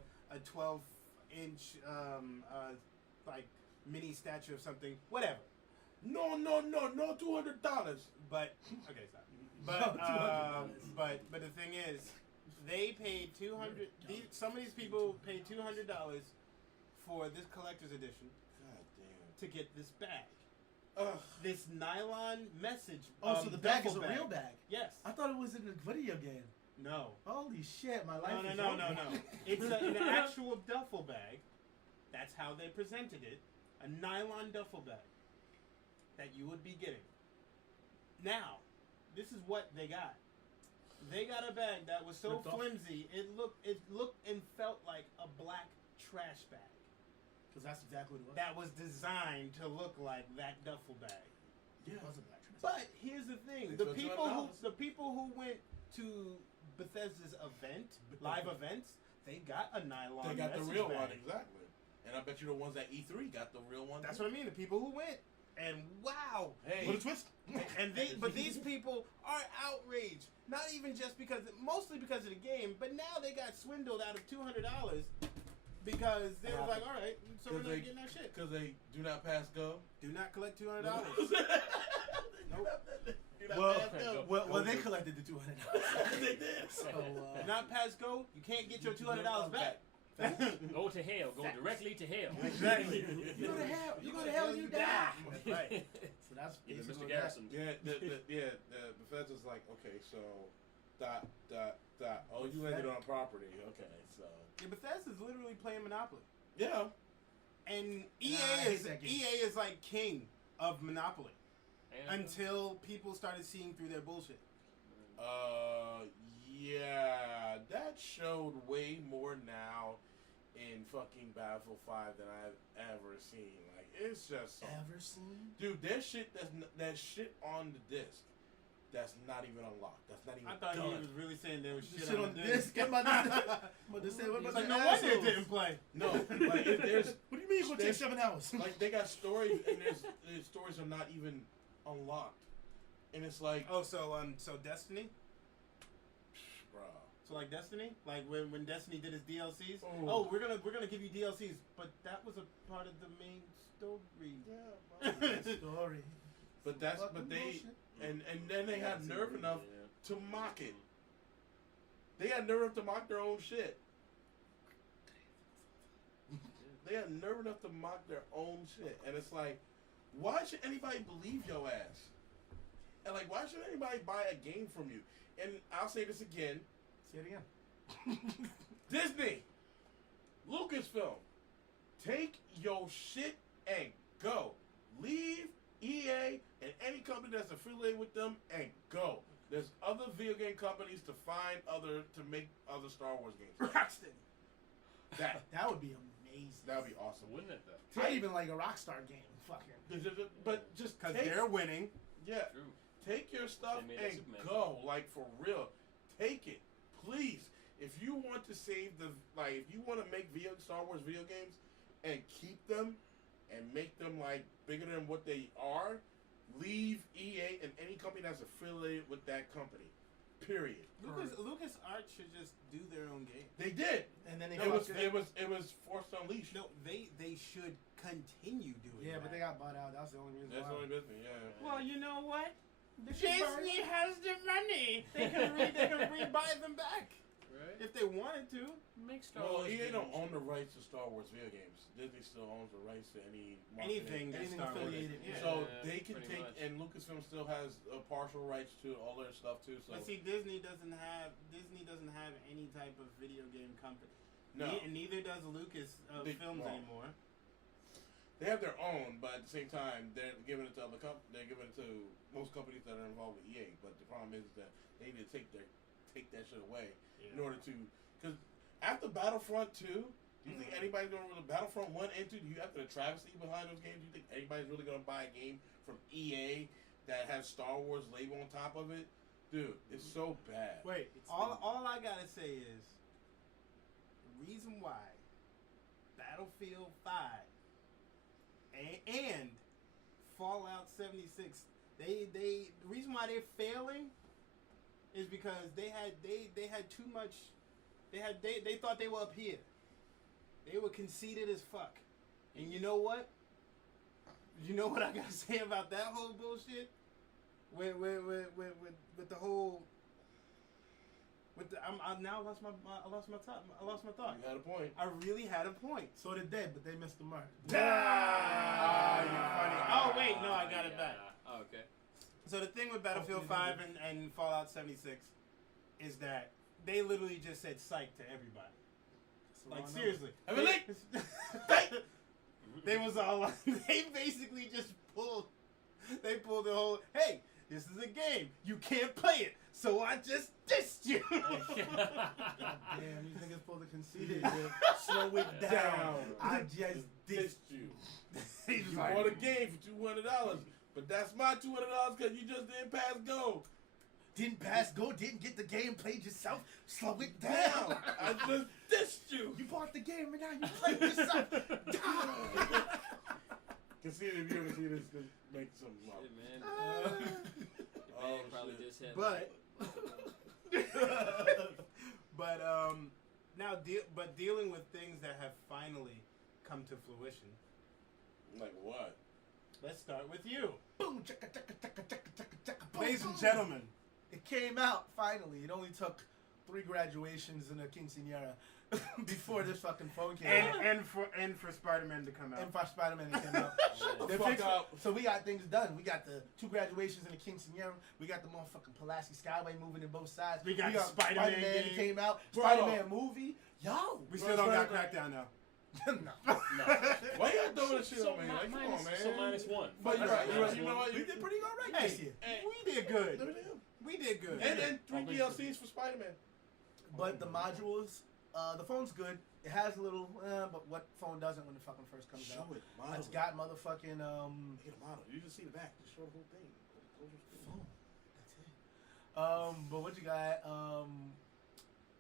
12-inch like mini statue of something, whatever. No, $200. But okay, stop. But the thing is, they paid $200. Some of these people paid $200 for this collector's edition. God damn. To get this bag. Ugh. This nylon message. So the bag is a real bag. Yes. I thought it was in a video game. No. Holy shit, my life. No. It's an actual duffel bag. That's how they presented it. A nylon duffel bag that you would be getting. Now, this is what they got. They got a bag that was so flimsy, it looked and felt like a black trash bag. Because that's exactly what it was. That was designed to look like that duffel bag. Yeah. It was a black trash bag. But here's the thing: the people who went to Bethesda's live events, they got a nylon. They got the real bag. one, exactly. And I bet you the ones at E3 got the real one. That's what I mean. The people who went, and wow, hey, what a twist! But these people are outraged. Not even just mostly because of the game, but now they got swindled out of $200 because they were like, all right, so we're not getting our shit. Because they do not pass go. Do not collect $200. Nope. Well, they collected the $200. They did. So, not pass go, you can't get your $200 back. Go to hell. Go directly to hell. Exactly. You go to hell. You go to hell and you die. That's right. So that's Mr. basically Garrison. Yeah, the Bethesda's like, okay, so dot. Oh, you landed on property. Okay, so Yeah, Bethesda's literally playing Monopoly. yeah. And I hate EA that game. is like king of Monopoly And until people started seeing through their bullshit. Yeah, that showed way more now in fucking Battlefield 5 than I've ever seen. Like, it's just Ever seen? dude, there's shit that shit on the disc that's not even unlocked. That's not even. I thought done. he was really saying there was Shit on this. What I'm about to say, what about the no wonder it assholes? didn't play. No, like if there's What do you mean it's gonna take 7 hours? like they got stories and their stories are not even unlocked, and it's like, Oh, so Destiny. bro. So like Destiny, like when Destiny did his DLCs. Oh. Oh, we're gonna give you DLCs, but that was a part of the main story. Story. But they bullshit. and then they had nerve enough to mock it. They had nerve enough to mock their own shit. They had nerve enough to mock their own shit, and it's like, why should anybody believe your ass? And like, why should anybody buy a game from you? And I'll say this again. Say it again. Disney, Lucasfilm, take your shit and go. Leave EA and any company that's affiliated with them and go. There's other video game companies to make other Star Wars games. Rockstar. That would be amazing. That would be awesome. wouldn't it though? Not even like a Rockstar game. Fucking. But just Because take, they're winning. yeah, True. take your stuff They made and that Superman go. Like, for real. Take it. Please. If you want to save if you want to make Star Wars video games and keep them and make them like bigger than what they are, leave EA and any company that's affiliated with that company. Period. LucasArts should just do their own game. They did. And then they It was Force Unleashed. No, they should continue doing. Yeah, but that. they got bought out. That's the only reason That's why. the only business. Yeah. Well, you know what? Disney Disney has the money. They can rebuy them back Right. if they wanted to. Make Star Well, Wars EA don't games. own the rights to Star Wars video games. Disney still owns the rights to anything Anything Star Wars. affiliated. Yeah. So Yeah, they can pretty take, much. and Lucasfilm still has partial rights to all their stuff too. So But see, Disney doesn't have any type of video game company. no, And neither does Lucas They- Films well, anymore. they have their own, but at the same time, they're giving it to they're giving it to most companies that are involved with EA. But the problem is that they need to take that shit away in order to, because after Battlefront 2, do you think anybody's going to really Battlefront 1 and 2? Do you after the travesty behind those games? Do you think anybody's really going to buy a game from EA that has Star Wars label on top of it? Dude, it's so bad. Wait, all I gotta say is the reason why Battlefield 5 and Fallout 76 the reason why they're failing is because they had too much. They thought they were up here. They were conceited as fuck. And you know what? You know what I gotta say about that whole bullshit? With the whole. I lost my thought. You had a point. I really had a point. So did they, but they missed the mark. Ah, you're funny. Oh wait, no, I got it back. Oh, okay. So the thing with Battlefield 5 and Fallout 76 is that they literally just said psych to everybody. Like seriously. They was all they basically just pulled the whole, hey, this is a game. You can't play it. So I just dissed you. Damn, these niggas pulled the conceited. Slow it down. I just dissed you. You bought a game for $200, but that's my $200 because you just didn't pass go. Didn't pass go, didn't get the game, played yourself. Slow it down. I just dissed you. You bought the game and now you played yourself. Conceited, if you ever see this, just make something up. Shit, man. Oh, probably just had. But now dealing with things that have finally come to fruition. Like what? Let's start with you. Boom, chaka, chaka, chaka, chaka, chaka, chaka, boom, Ladies and boom. gentlemen. It came out finally. It only took 3 graduations and a quinceañera before this fucking phone came out. And for Spider-Man to come out. And for Spider-Man to come out. Shut the fuck up. So we got things done. We got the 2 graduations and a quinceañera. We got the motherfucking Pulaski Skyway moving in both sides. We got Spider-Man that came out. Bro. Spider-Man movie. Yo. We still don't got Crackdown though. No. Why y'all doing this shit So on me? Like, come on, man. So -1. But you're right. You know what? We did pretty good right Hey, this year. we did good. We did good. And 3 DLCs for Spider-Man. But the modules, the phone's good. It has a little, but what phone doesn't when it fucking first comes out? Show it. It's got motherfucking, Get a model. You just see the back. Just show the whole thing. phone. That's it. But what you got?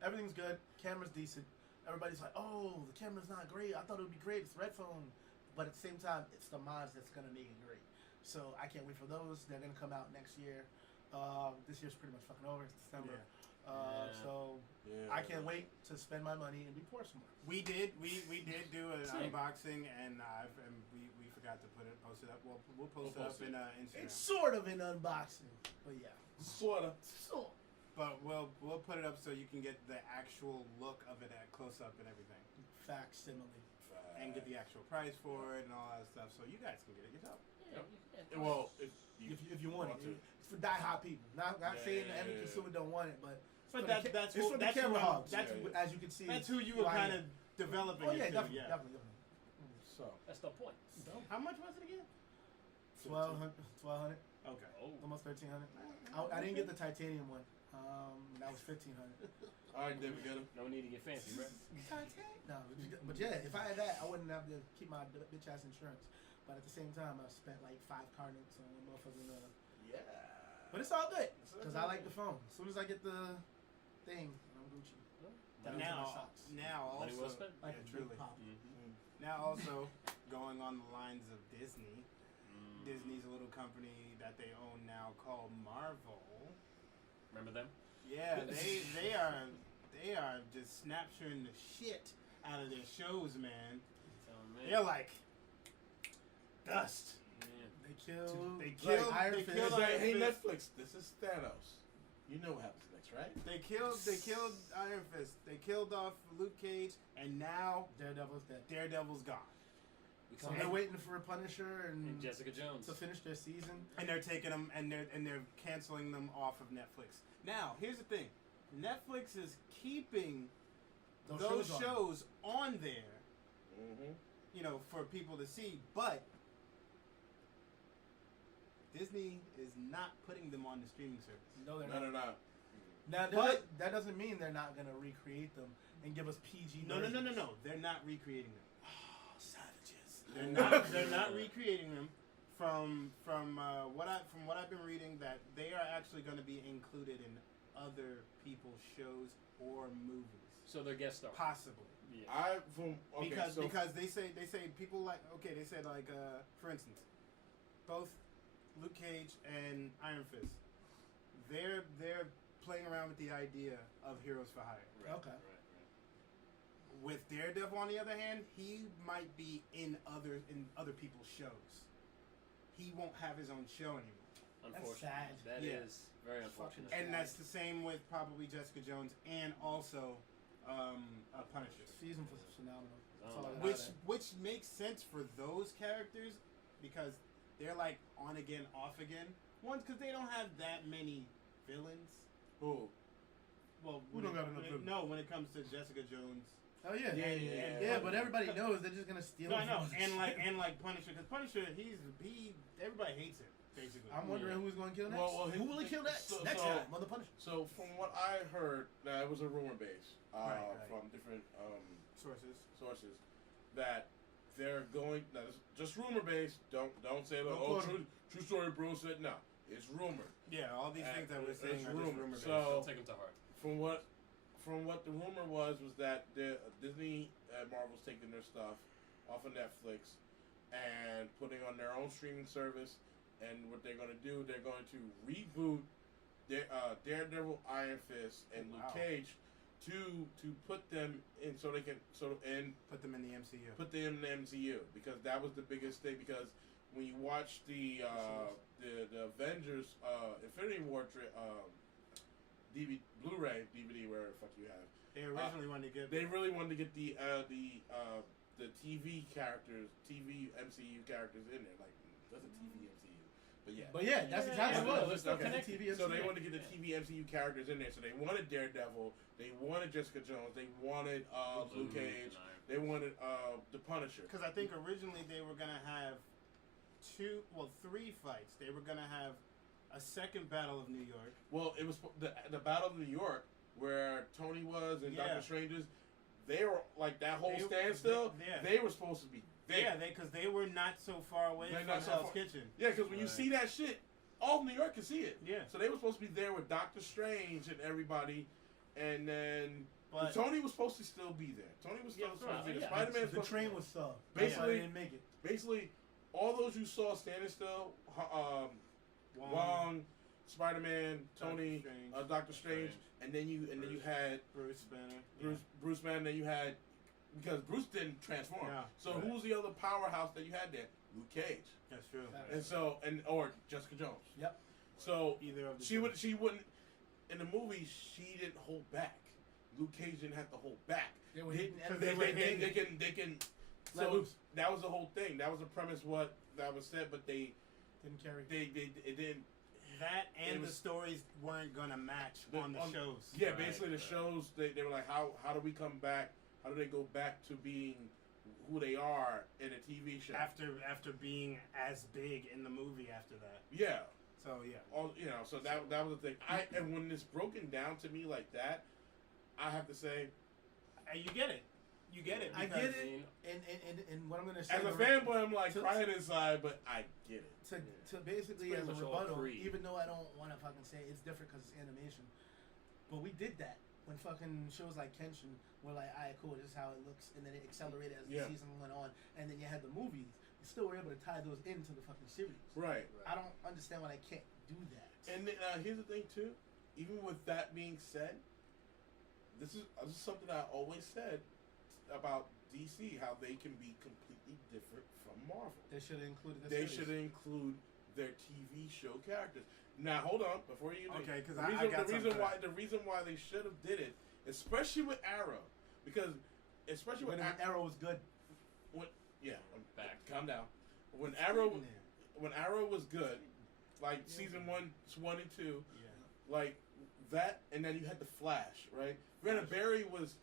Everything's good. Camera's decent. Everybody's like, oh, the camera's not great. I thought it would be great. It's Red Phone. But at the same time, it's the mods that's going to make it great. So I can't wait for those. They're going to come out next year. This year's pretty much fucking over. It's December. Yeah. So I can't wait to spend my money and be poor some more. We did do an unboxing, and we forgot to post it up. We'll post it up in Instagram. It's sort of an unboxing, but yeah. Sort of. But we'll put it up so you can get the actual look of it at close up and everything, Facsimile. and get the actual price for it and all that stuff, so you guys can get it yourself. Well, If you want it, it's for die-hard people. Not saying that every consumer don't want it, but But it's for the camera hogs. That's as you can see. that's who you were kind of developing. Oh yeah, it to, definitely. So That's the point. How much was it again? 1,200, Okay. Oh. almost 1,300. I didn't get the titanium one. That was 1,500. all right, David, get him. No need to get fancy, right? No, but yeah, if I had that, I wouldn't have to keep my bitch ass insurance. But at the same time, I spent like 5 car notes on one motherfucking. Yeah. But it's all good because I like the phone. As soon as I get the thing, I'm Gucci. Now Money well also, spent. Like yeah, a truly. big pop. Now also going on the lines of Disney. Disney's a little company that they own now called Marvel. Remember them? Yeah, they are just snapshoring the shit out of their shows, man. They're like dust. They killed Iron Fist. Fist. Hey, Netflix, this is Thanos. You know what happens next, right? They killed Iron Fist. They killed off Luke Cage, and now Daredevil's dead. Daredevil's gone. So they're waiting for Punisher and Jessica Jones to finish their season, and they're taking them and they're canceling them off of Netflix. Now, here's the thing: Netflix is keeping those shows on there. Mm-hmm. for people to see, but Disney is not putting them on the streaming service. No, they're not. Now, that doesn't mean they're not going to recreate them and give us PG. No. They're not recreating them. Oh, savages. They're not recreating them. From what I've been reading, that they are actually going to be included in other people's shows or movies. So they're guest stars. Possibly. Yeah. Because they say people like they said like for instance, both Luke Cage and Iron Fist, they're playing around with the idea of heroes for hire. Right, okay. Right. With Daredevil, on the other hand, he might be in other people's shows. He won't have his own show anymore. Unfortunately, that is very unfortunate. And that's the same with probably Jessica Jones and also Punisher. Season was phenomenal. Which makes sense for those characters because they're like on again, off again. One, because they don't have that many villains. Who? Well, who don't got enough villains? No, when it comes to Jessica Jones. Oh yeah, but everybody knows they're just gonna steal. No, I know, and like Punisher, because Punisher, everybody hates him basically. I'm wondering who's going to kill next. Well, who will he kill next? Next time, Mother Punisher. So from what I heard, now it was a rumor base from different sources that they're going. Now it's just rumor based. Don't say true story, bro. Said no. It's rumor. Yeah, all these things that we're saying are rumor based. So take them to heart. From what the rumor was that Disney and Marvel's taking their stuff off of Netflix and putting on their own streaming service. And what they're going to do, they're going to reboot Daredevil, Iron Fist, and Luke Cage to put them in so they can put them in the MCU. Put them in the MCU because that was the biggest thing. Because when you watch the Avengers Infinity War Blu-ray DVD, wherever the fuck you have. They originally wanted to get. They really wanted to get the TV characters, TV MCU characters in there. Like, that's a TV MCU, but yeah, that's exactly what it was. So they wanted to get the TV MCU characters in there. So they wanted Daredevil, they wanted Jessica Jones, they wanted Luke Cage, they wanted the Punisher. Because I think originally they were gonna have 3 fights. They were gonna have a second Battle of New York. Well, it was the Battle of New York where Tony was and Doctor Strange's. They were like that whole standstill. They were supposed to be there. Yeah, because they were not so far away from Hell's Kitchen. Yeah, because when you see that shit, all of New York can see it. Yeah. So they were supposed to be there with Doctor Strange and everybody, and then Tony was supposed to still be there. Tony was supposed to be there. Spider-Man. The train was stalled. Basically, didn't make it. Basically, all those you saw standing still. Wong, Spider-Man, Tony, Doctor Strange, and then you had Bruce Banner. Bruce Banner. Then you had because Bruce didn't transform. Yeah, so who was the other powerhouse that you had there? Luke Cage. That's true. Or Jessica Jones. Yep. So either of she wouldn't in the movie. She didn't hold back. Luke Cage didn't have to hold back. They were hitting. They can. So that was the whole thing. That was the premise. What that was said, but they. Didn't carry. It didn't. That and the stories weren't gonna match on the shows. Yeah, basically the shows they were like, how do we come back? How do they go back to being who they are in a TV show after being as big in the movie after that? Yeah. So yeah. So that was the thing. And when it's broken down to me like that, I have to say, you get it. You get it. I get it, and what I'm gonna say as a fanboy, I'm like crying inside, but I get it. To basically as a rebuttal, even though I don't want to fucking say it's different because it's animation, but we did that when fucking shows like Kenshin were like, alright, cool, this is how it looks, and then it accelerated as the season went on, and then you had the movies. You still were able to tie those into the fucking series. Right. I don't understand why they can't do that. And here's the thing too, even with that being said, this is something I always said about DC, how they can be completely different from Marvel. They should have included They should include their TV show characters. Now, hold on, before you because the reason why they should have did it, especially with Arrow, because especially when Arrow was good. I'm back. Calm down. When Arrow was good, like season 1 and 2, like that, and then you had the Flash, right? Granted, Barry was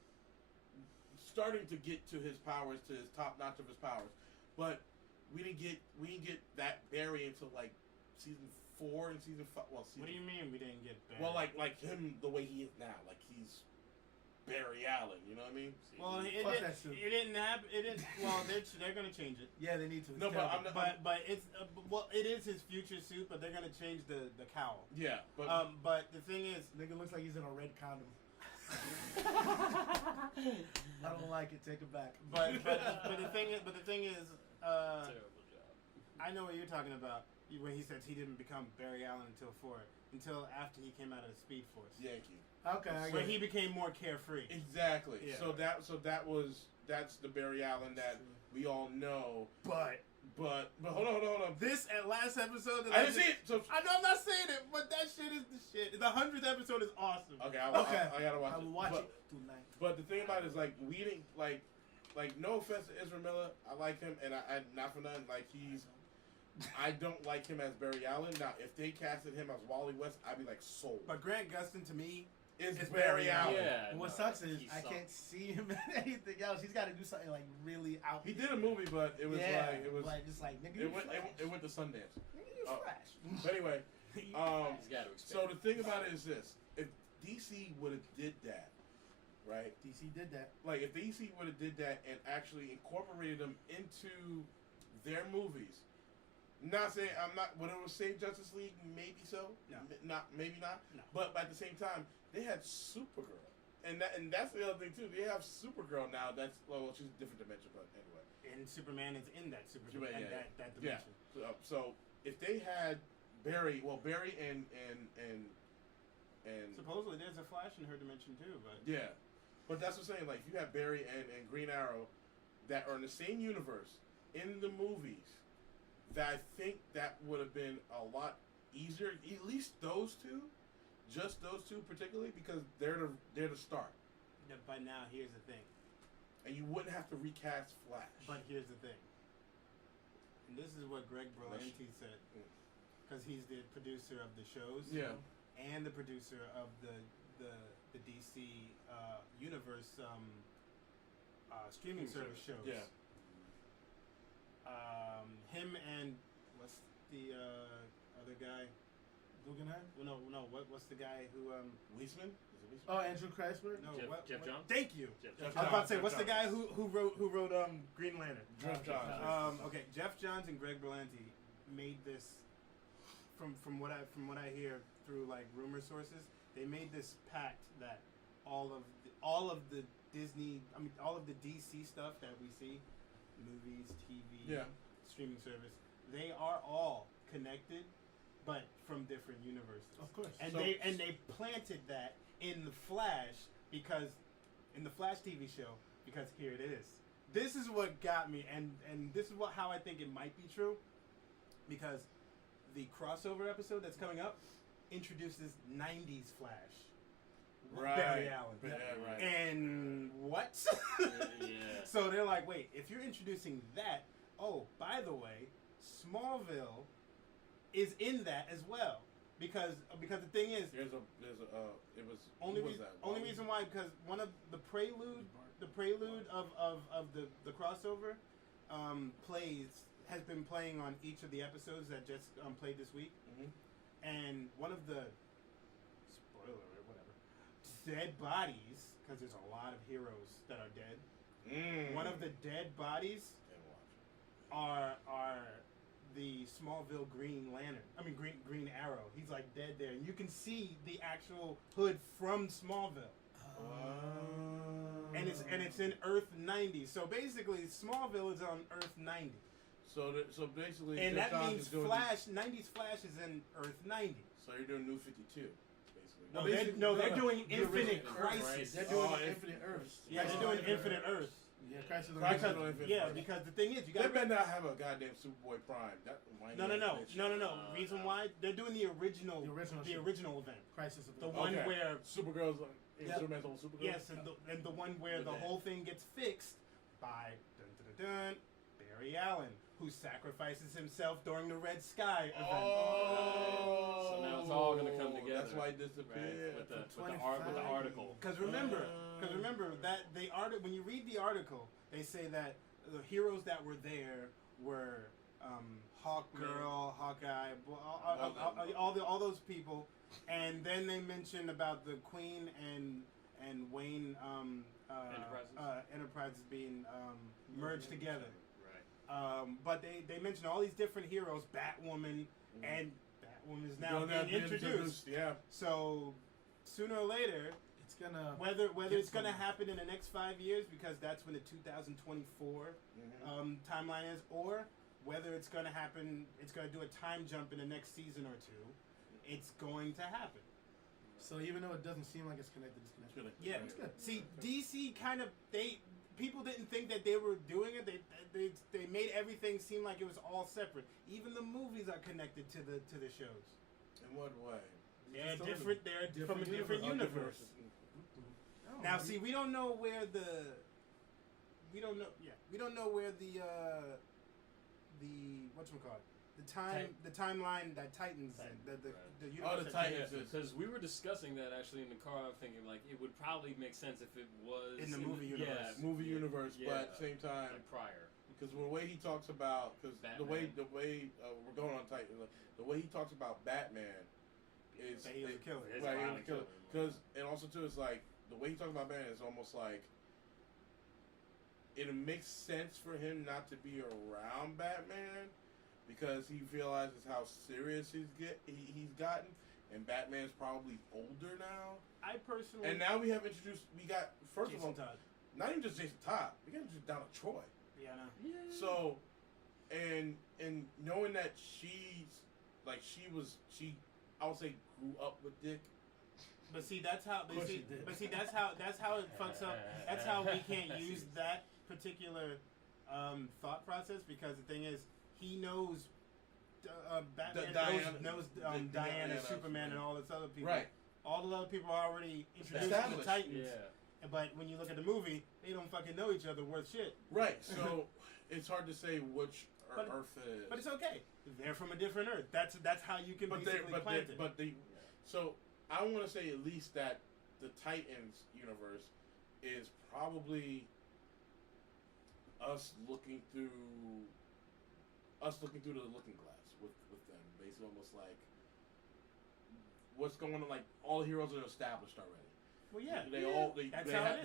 starting to get to his powers, to his top notch of his powers, but we didn't get that Barry until like season 4 and season 5. Well, what do you mean we didn't get Barry? Well, like him the way he is now, like he's Barry Allen. You know what I mean? Well, it didn't happen. It didn't. Well, they're gonna change it. Yeah, they need to. No, but it's well, it is his future suit, but they're gonna change the cowl. Yeah, but the thing is, nigga looks like he's in a red condom. I don't like it. Take it back. But the thing is, Terrible job. I know what you're talking about when he says he didn't become Barry Allen until after he came out of the Speed Force. Yankee. Okay. Where he became more carefree. Exactly. Yeah. So that's the Barry Allen that we all know. But hold on. This last episode. I didn't see it. So I know I'm not saying it, but that shit is the shit. The 100th episode is awesome. Okay, I gotta watch it. I will watch it tonight. But the thing about it is, like, we didn't like no offense to Ezra Miller, I like him, and I not for nothing, like I don't like him as Barry Allen. Now, if they casted him as Wally West, I'd be like sold. But Grant Gustin to me is Barry Allen. Yeah. What sucks is I can't see him in anything else. He's got to do something like really out. He did a movie, but it was nigga, it went to Sundance. Nigga, you Flash. But anyway, he's got to expand. so the thing about it is this: if DC would have did that, right? DC did that. Like if DC would have did that and actually incorporated them into their movies. Not saying would it save Justice League? Maybe so. No. Maybe not. No. But at the same time, they had Supergirl, and that's the other thing too. They have Supergirl now. That's she's a different dimension, but anyway. And Superman is in that Superman that yeah. dimension. So if they had Barry and supposedly there's a Flash in her dimension too, but yeah, but that's what I'm saying. Like if you have Barry and Green Arrow that are in the same universe in the movies. That I think that would have been a lot easier. At least those two, just those two particularly, because they're the start. Yeah, but now here's the thing. And you wouldn't have to recast Flash. But here's the thing. And this is what Greg Berlanti said, because he's the producer of the shows. Yeah. And the producer of the DC universe streaming service shows. Yeah. Him and what's the other guy? Guggenheim? No. What's the guy who Weisman? Is it Weisman? Oh, Andrew Kreisberg? No, Jeff Johns. Thank you. Jeff I was about to say, what's Johns. the guy who wrote Green Lantern? Jeff Johns. Okay, Jeff Johns and Greg Berlanti made this. From what I hear through like rumor sources, they made this pact that all of the Disney, all of the DC stuff that we see, movies, TV, streaming service, they are all connected, but from different universes. Of course. And they planted that in the Flash in the Flash TV show because here it is. This is what got me, and this is how I think it might be true, because the crossover episode that's coming up introduces 90s Flash. Right. Barry Allen. Yeah, right. And what? Yeah. So they're like, wait, if you're introducing that, oh, by the way, Smallville is in that as well. Because the thing is, only reason why, because one of the prelude of the crossover has been playing on each of the episodes that just played this week. Mm-hmm. And one of the dead bodies, because there's a lot of heroes that are dead. One of the dead bodies are the Smallville Green Lantern. Green Arrow. He's like dead there, and you can see the actual hood from Smallville. And it's in Earth 90. So basically, Smallville is on Earth 90. So basically, and that means Flash. 90s Flash is in Earth 90. So you're doing New 52. They're doing Infinite Crisis. They're doing Infinite Earth. Yeah, they're doing Infinite Earth. Yeah, Crisis on Infinite Earth. Because the thing is, you they got. better not have a goddamn Superboy Prime. No. Reason why they're doing the original event. Crisis of the one where Supergirl's Superman's on Supergirl. Yes, and the one where the whole thing gets fixed by Barry Allen, who sacrifices himself during the Red Sky event. Oh, so now it's all gonna come together. That's why it disappeared. Right? With the article. Because remember that when you read the article, they say that the heroes that were there were Hawkgirl, Hawkeye, all those people, and then they mentioned about the Queen and Wayne Enterprises being merged together. Right. But they mentioned all these different heroes, Batwoman, and Batwoman is now being introduced. Yeah. So sooner or later, it's gonna whether it's gonna happen in the next 5 years because that's when the 2024 timeline is, or whether it's gonna happen, it's gonna do a time jump in the next season or two. It's going to happen. So even though it doesn't seem like it's connected, it's connected. Yeah. It's good. See, DC kind of people didn't think that they were doing it. They made everything seem like it was all separate. Even the movies are connected to the shows. In what way? They're different. They're from a different universe. Now, see, we don't know where the whatchamacallit, the timeline that Titans in, the universe. The Titans. Because we were discussing that actually in the car, thinking like it would probably make sense if it was in the movie universe. Yeah, movie universe, but at the same time, like prior. Because the way he talks about, because the way we're going on Titans, the way he talks about Batman is he was a killer. Right, he was a killer. Because and also too, it's like the way he talks about Batman is almost like it makes sense for him not to be around Batman because he realizes how serious he's gotten, and Batman's probably older now. I personally, and now we got first Jason of all, Todd. Not even just Jason Todd, we got introduced Donna Troy. Yeah, I know. Yeah. So, and knowing that she I would say grew up with Dick. But see, that's how. That's how it fucks up. That's how we can't use that particular thought process because the thing is, he knows Batman knows Diana, Superman, and all this other people. Right. All the other people are already introduced to the Titans. Yeah. But when you look at the movie, they don't fucking know each other worth shit. Right. So it's hard to say which Earth it is. But it's okay. They're from a different Earth. That's how you can basically plant it. So I want to say at least that the Titans universe is probably us looking through the looking glass with them, basically almost like what's going on. Like all the heroes are established already. Well, yeah, they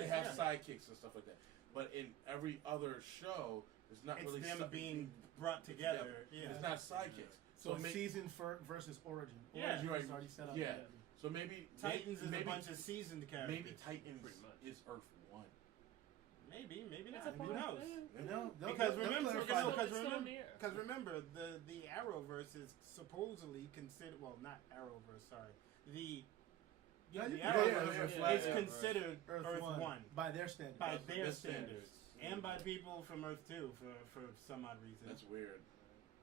have sidekicks and stuff like that. But in every other show, it's not really them being brought together. Yeah, it's not sidekicks. So season versus origin. Yeah, you're right. Already set up. Yeah. So maybe Titans is a bunch of seasoned characters. Maybe Titans is Earth 1. Maybe that's not. Who knows? Because remember, the Arrowverse is supposedly considered. Well, not Arrowverse. Sorry, the Arrowverse is considered Earth 1 by their standards. By their standards. And by people from Earth 2 for some odd reason. That's weird.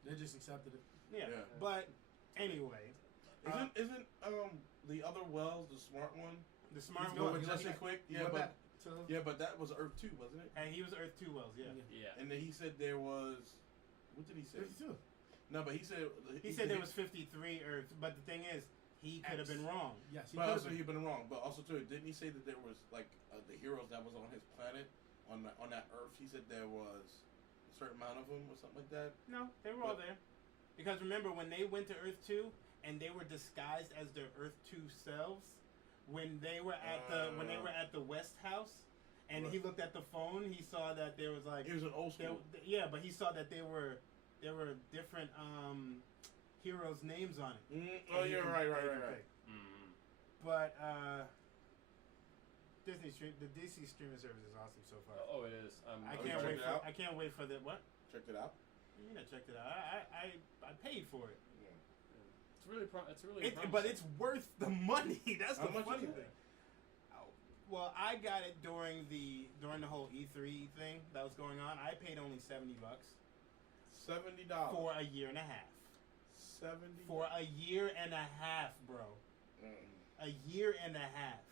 They just accepted it. Yeah. But anyway, isn't the other Wells the smart one? The smart one. one. Just quick. But that was Earth 2, wasn't it? And he was Earth 2 Wells. Yeah. And then he said there was. What did he say? 52. No, but he said there was 53 Earths. But the thing is, he could have been wrong. Yes, he could have been wrong. But also too, didn't he say that there was like the heroes that was on his planet on that Earth? He said there was a certain amount of them or something like that. No, they were all there. Because remember when they went to Earth 2 and they were disguised as their Earth 2 selves when they were at the West House and he looked at the phone, he saw that there was like it was an old school. Yeah, but he saw that there were different heroes' names on it. Oh, you're right. Mm-hmm. But the DC streaming service is awesome so far. Oh, it is. I can't wait for the what? Checked it out. Yeah, checked it out. I paid for it. Yeah. It's really promising. But it's worth the money. That's the funny thing. Well, I got it during the whole E3 thing that was going on. I paid only $70. $70 for a year and a half. 70 for a year and a half, bro. A year and a half.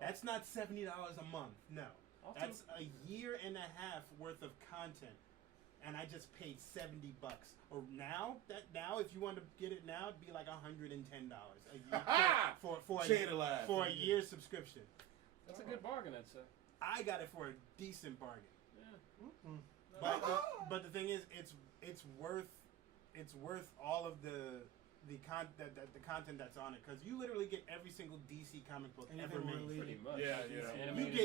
That's not $70 a month. No, that's a year and a half worth of content. and I just paid $70. Or now if you want to get it now, it'd be like $110 a year for a year subscription. That's a good bargain, I'd say. I got it for a decent bargain. Yeah. Mm-mm. But the thing is, it's worth all of the content that's on it, because you literally get every single DC comic book ever made. Pretty much. Yeah.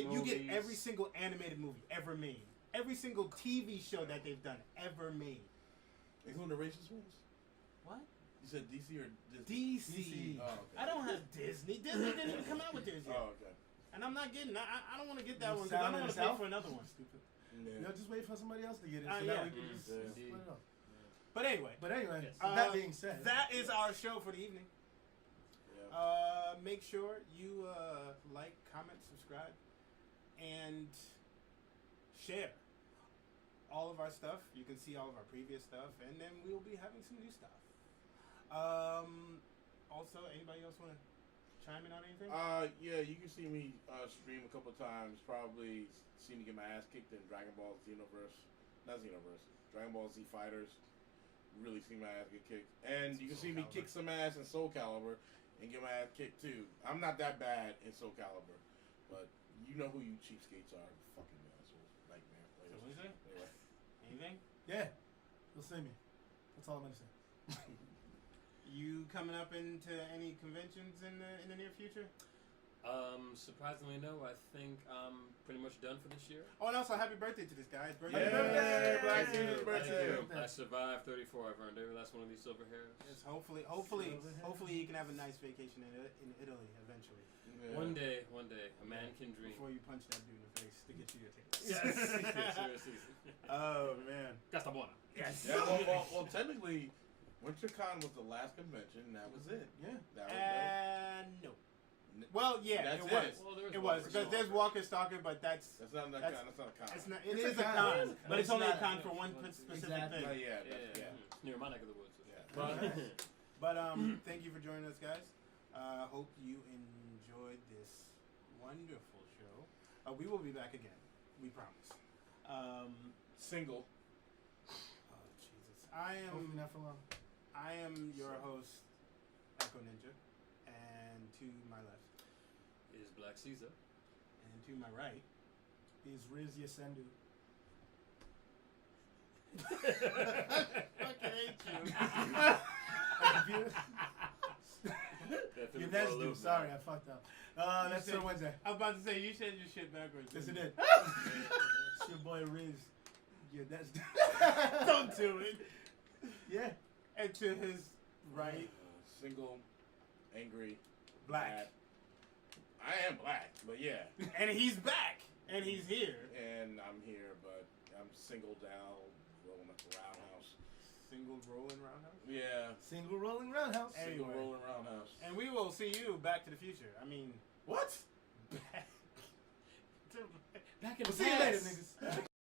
You get every single animated movie ever made, every single TV show that they've done ever made, including the racist ones. What? You said DC or Disney? DC. Oh, okay. I don't have Disney. Disney didn't even come out with theirs yet. Oh, okay. And I'm not getting. I don't want to get that one because I don't want to pay for another one. Stupid. Yeah. Just wait for somebody else to get it. So yeah. now we can just split it up. But anyway, Yes. That being said, that is our show for the evening. Yeah. Make sure you like, comment, subscribe, and share all of our stuff. You can see all of our previous stuff, and then we'll be having some new stuff. Also, anybody else want to chime in on anything? Yeah, you can see me stream a couple times. Probably see me get my ass kicked in Dragon Ball Xenoverse. Not Xenoverse. Dragon Ball Z Fighters. Really see my ass get kicked. And you can see me kick some ass in Soul Calibur and get my ass kicked too. I'm not that bad in Soul Calibur, but you know who you cheapskates are. Fucking assholes. Nightmare players. What is it? Anyway. Anything? yeah, you'll see me. That's all I'm gonna say. You coming up into any conventions in the near future? Surprisingly, no. I think I'm pretty much done for this year. Oh, and also happy birthday to this guy. His birthday. Happy birthday, Black Thank Caesar's you. birthday. I survived 34. I've earned every last one of these silver hairs. Yes, hopefully he can have a nice vacation in Italy eventually. Yeah. One day, a man can dream. Before you punch that dude in the face to get you your tickets. Yes. Seriously. Oh man. That's the one. Yes. Yeah, well, technically, WinterCon was the last convention. And that was it. Yeah. That was No. Well, yeah, That's it was. it. Well, there It was because there's Walker Stalker, but that's not a con. That's not a con. it's not. It's It is a a con. con, but it's It's only a not- con for one specific Exactly. thing. Yeah. Yeah. Near my neck of the woods. Yeah. But thank you for joining us, guys. Hope you enjoyed this wonderful show. We will be back again. We promise. Single. Oh Jesus! I Hopefully not for long. am your host, Echo Ninja, and to my left Is Black Caesar. and to my right. Is Riz Yasendu. Fucking hate you. Your Ned's due. Sorry, I fucked up. That's said- for Wednesday. I was about to say you said your shit backwards. Yes, it did. It's your boy Riz. Yeah, that's Don't do it. yeah. And to his right, Single. Angry. Black. Mad. I am black, but yeah. and he's back, and he's here. And I'm here, but I'm single down, rolling up the roundhouse. Single rolling roundhouse. Yeah. Single rolling roundhouse. Single Anyway. rolling roundhouse. And we will see you back to the future. I mean, What? back. Back in We'll the see you later, past. niggas.